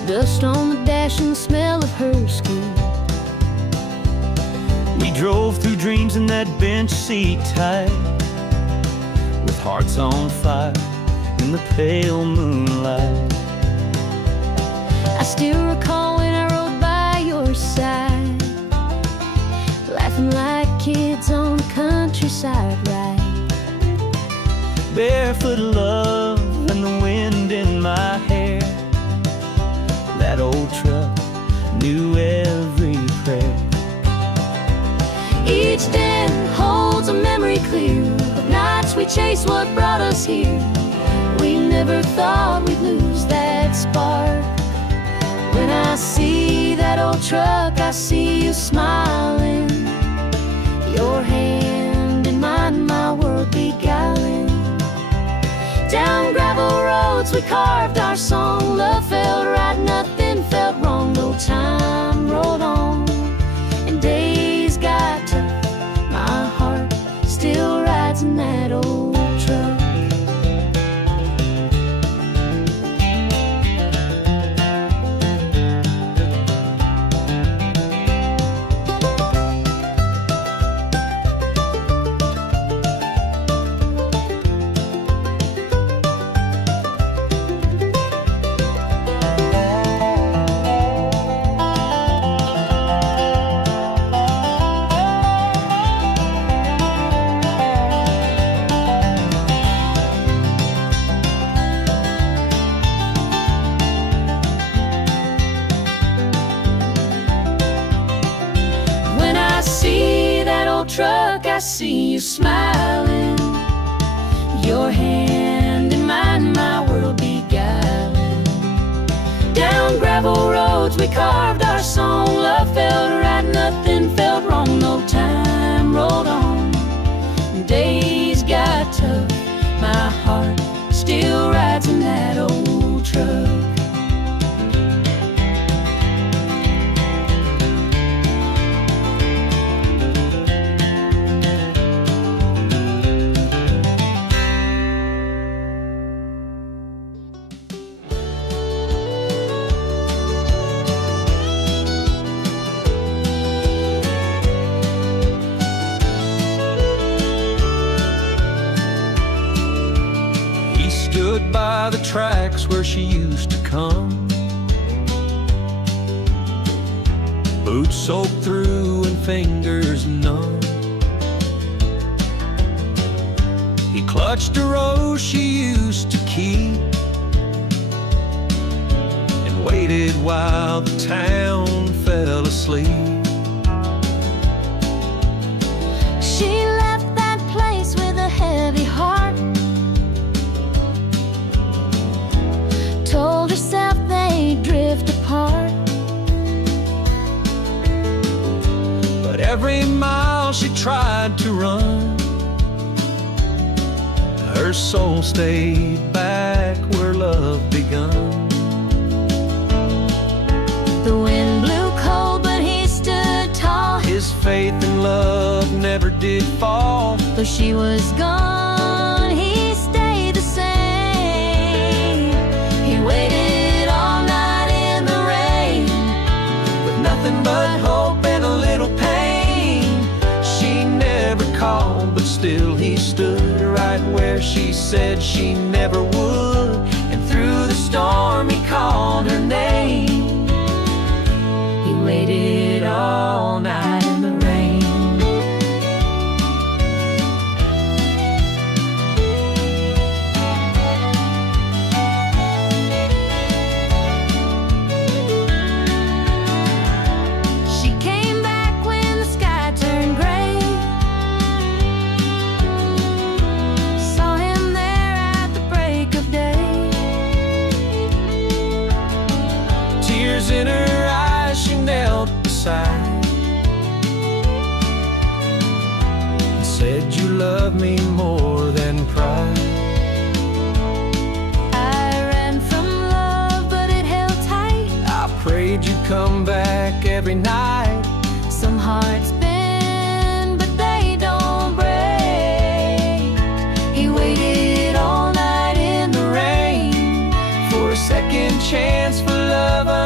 dust on the dash and the smell of her skin. We drove through dreams in that bench seat tight, with hearts on fire in the pale moonlight. I still recall when I rode by your side, laughing like kids on the countryside ride. Barefoot love and the wind in my hair. That old truck knew every prayer. Each den holds a memory clear of nights we chased what brought us here. We never thought we'd lose that spark. When I see that old truck, I see you smiling, your hand in mine, my world beguiling. Down gravel roads we carved our song. Love felt right, nothing felt wrong. No time rolled on and days got tough. My heart still rides in that old truck. Truck, I see you smiling, your hand in mine, my world beguiling. Down gravel roads we carved our song. Love felt right, nothing felt wrong. No time rolled on, days got tough. My heart still rides in that old truck. Stood by the tracks where she used to come, boots soaked through and fingers numb. He clutched a rose she used to keep and waited while the town fell asleep. She left that place with a heavy heart, told herself they'd drift apart. But every mile she tried to run, her soul stayed back where love begun. The wind blew cold, but he stood tall. His faith in love never did fall. Though she was gone, he stayed the same. He waited all night in the rain, With nothing but hope and a little pain. She never called, but still he stood right where she said she never would. And through the storm he called her name. he waited all night in the rain. She came back when the sky turned gray, saw him there at the break of day. Tears in her eyes, she knelt beside and said, "You love me more than pride." I ran from love, but it held tight. I prayed you'd come back every night. Some hearts bend, but they don't break. He waited all night in the rain For a second chance, for love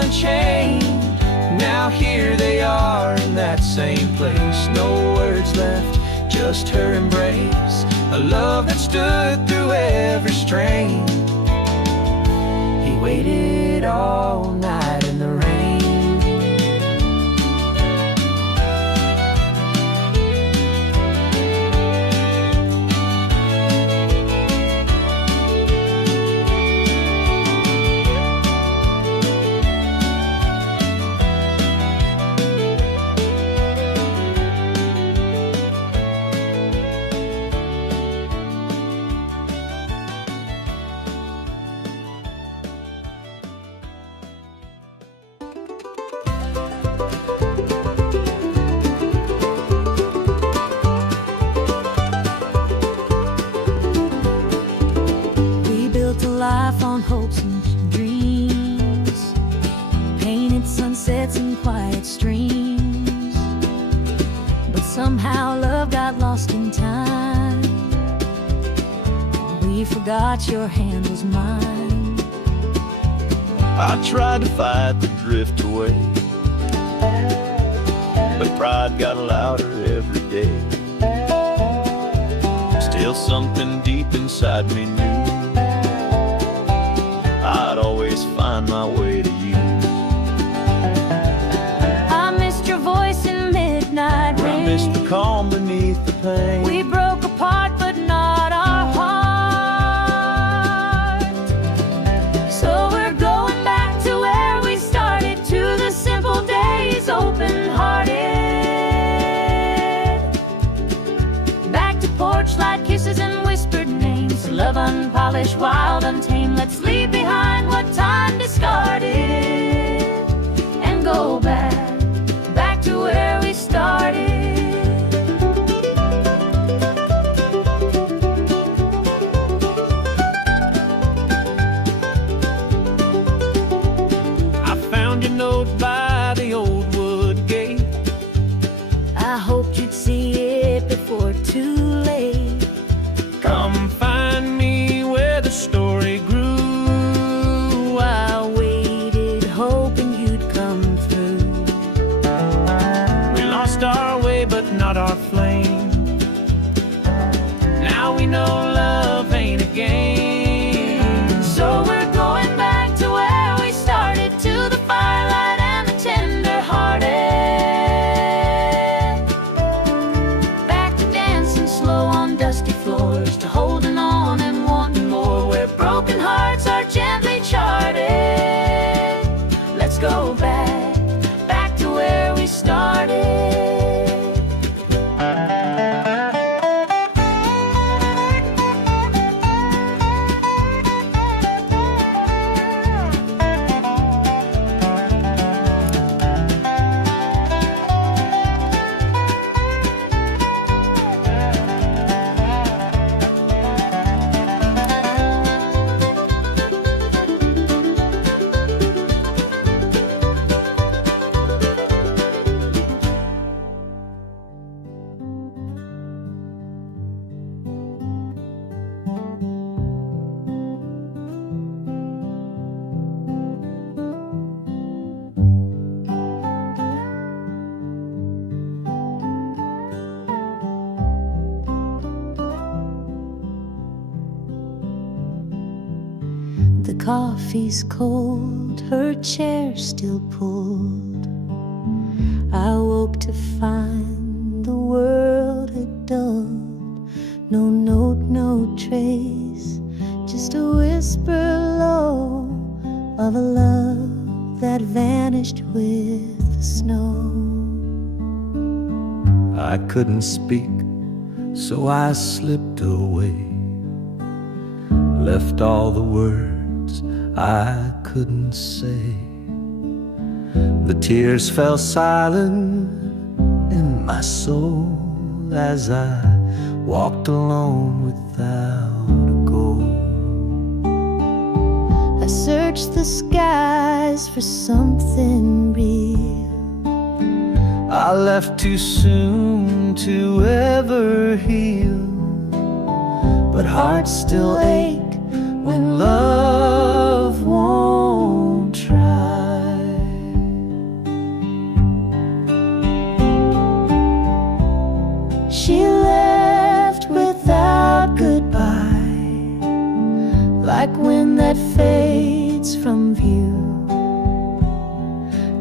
unchained. Now here they are in that same place. No words left, just her embrace. A love that stood through every strain. He waited all night in the rain. We built a life on hopes and dreams, painted sunsets and quiet streams. But somehow love got lost in time. We forgot your hand was mine. I tried to fight the drift away, but pride got louder every day. Still something deep inside me knew I'd always find my way to you. I missed your voice in midnight rain. I missed the calm beneath the pain. We broke apart, but not our heart. So we're going back to where we started, to the simple days, open-hearted. Back to porch light kisses and whispered names. Love unpolished, wild, untamed. Let's leave behind what time discarded and go back to where we started. I found your note by the old wood gate. I hoped you'd see it before too late. Come find me where the story grew. I waited, hoping you'd come through. We lost our way, but not our flame. Now we know love ain't a game. So we're going back to where we started, to the firelight and the tender-hearted. Back to dancing slow on dusty floors, to holding on and wanting more, where broken hearts are gently charted. Let's go back to where we started. The coffee's cold, her chair still pulled. I woke to find the world had dulled. No note, no trace, just a whisper low of a love that vanished with the snow. I couldn't speak, so I slipped away, left all the words I couldn't say. The tears fell silent in my soul as I walked alone without a goal. I searched the skies for something real. I left too soon to ever heal, but hearts still ache when love won't try.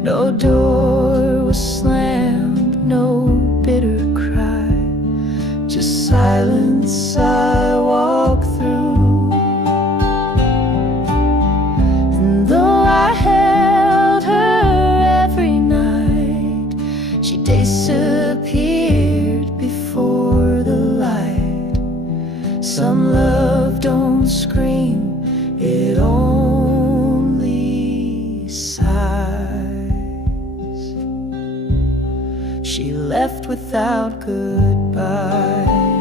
No door was slammed, no bitter cry, just silence I walk through. And though I held her every night, she disappeared before the light. Some love don't scream, it only sighs. She left without goodbye.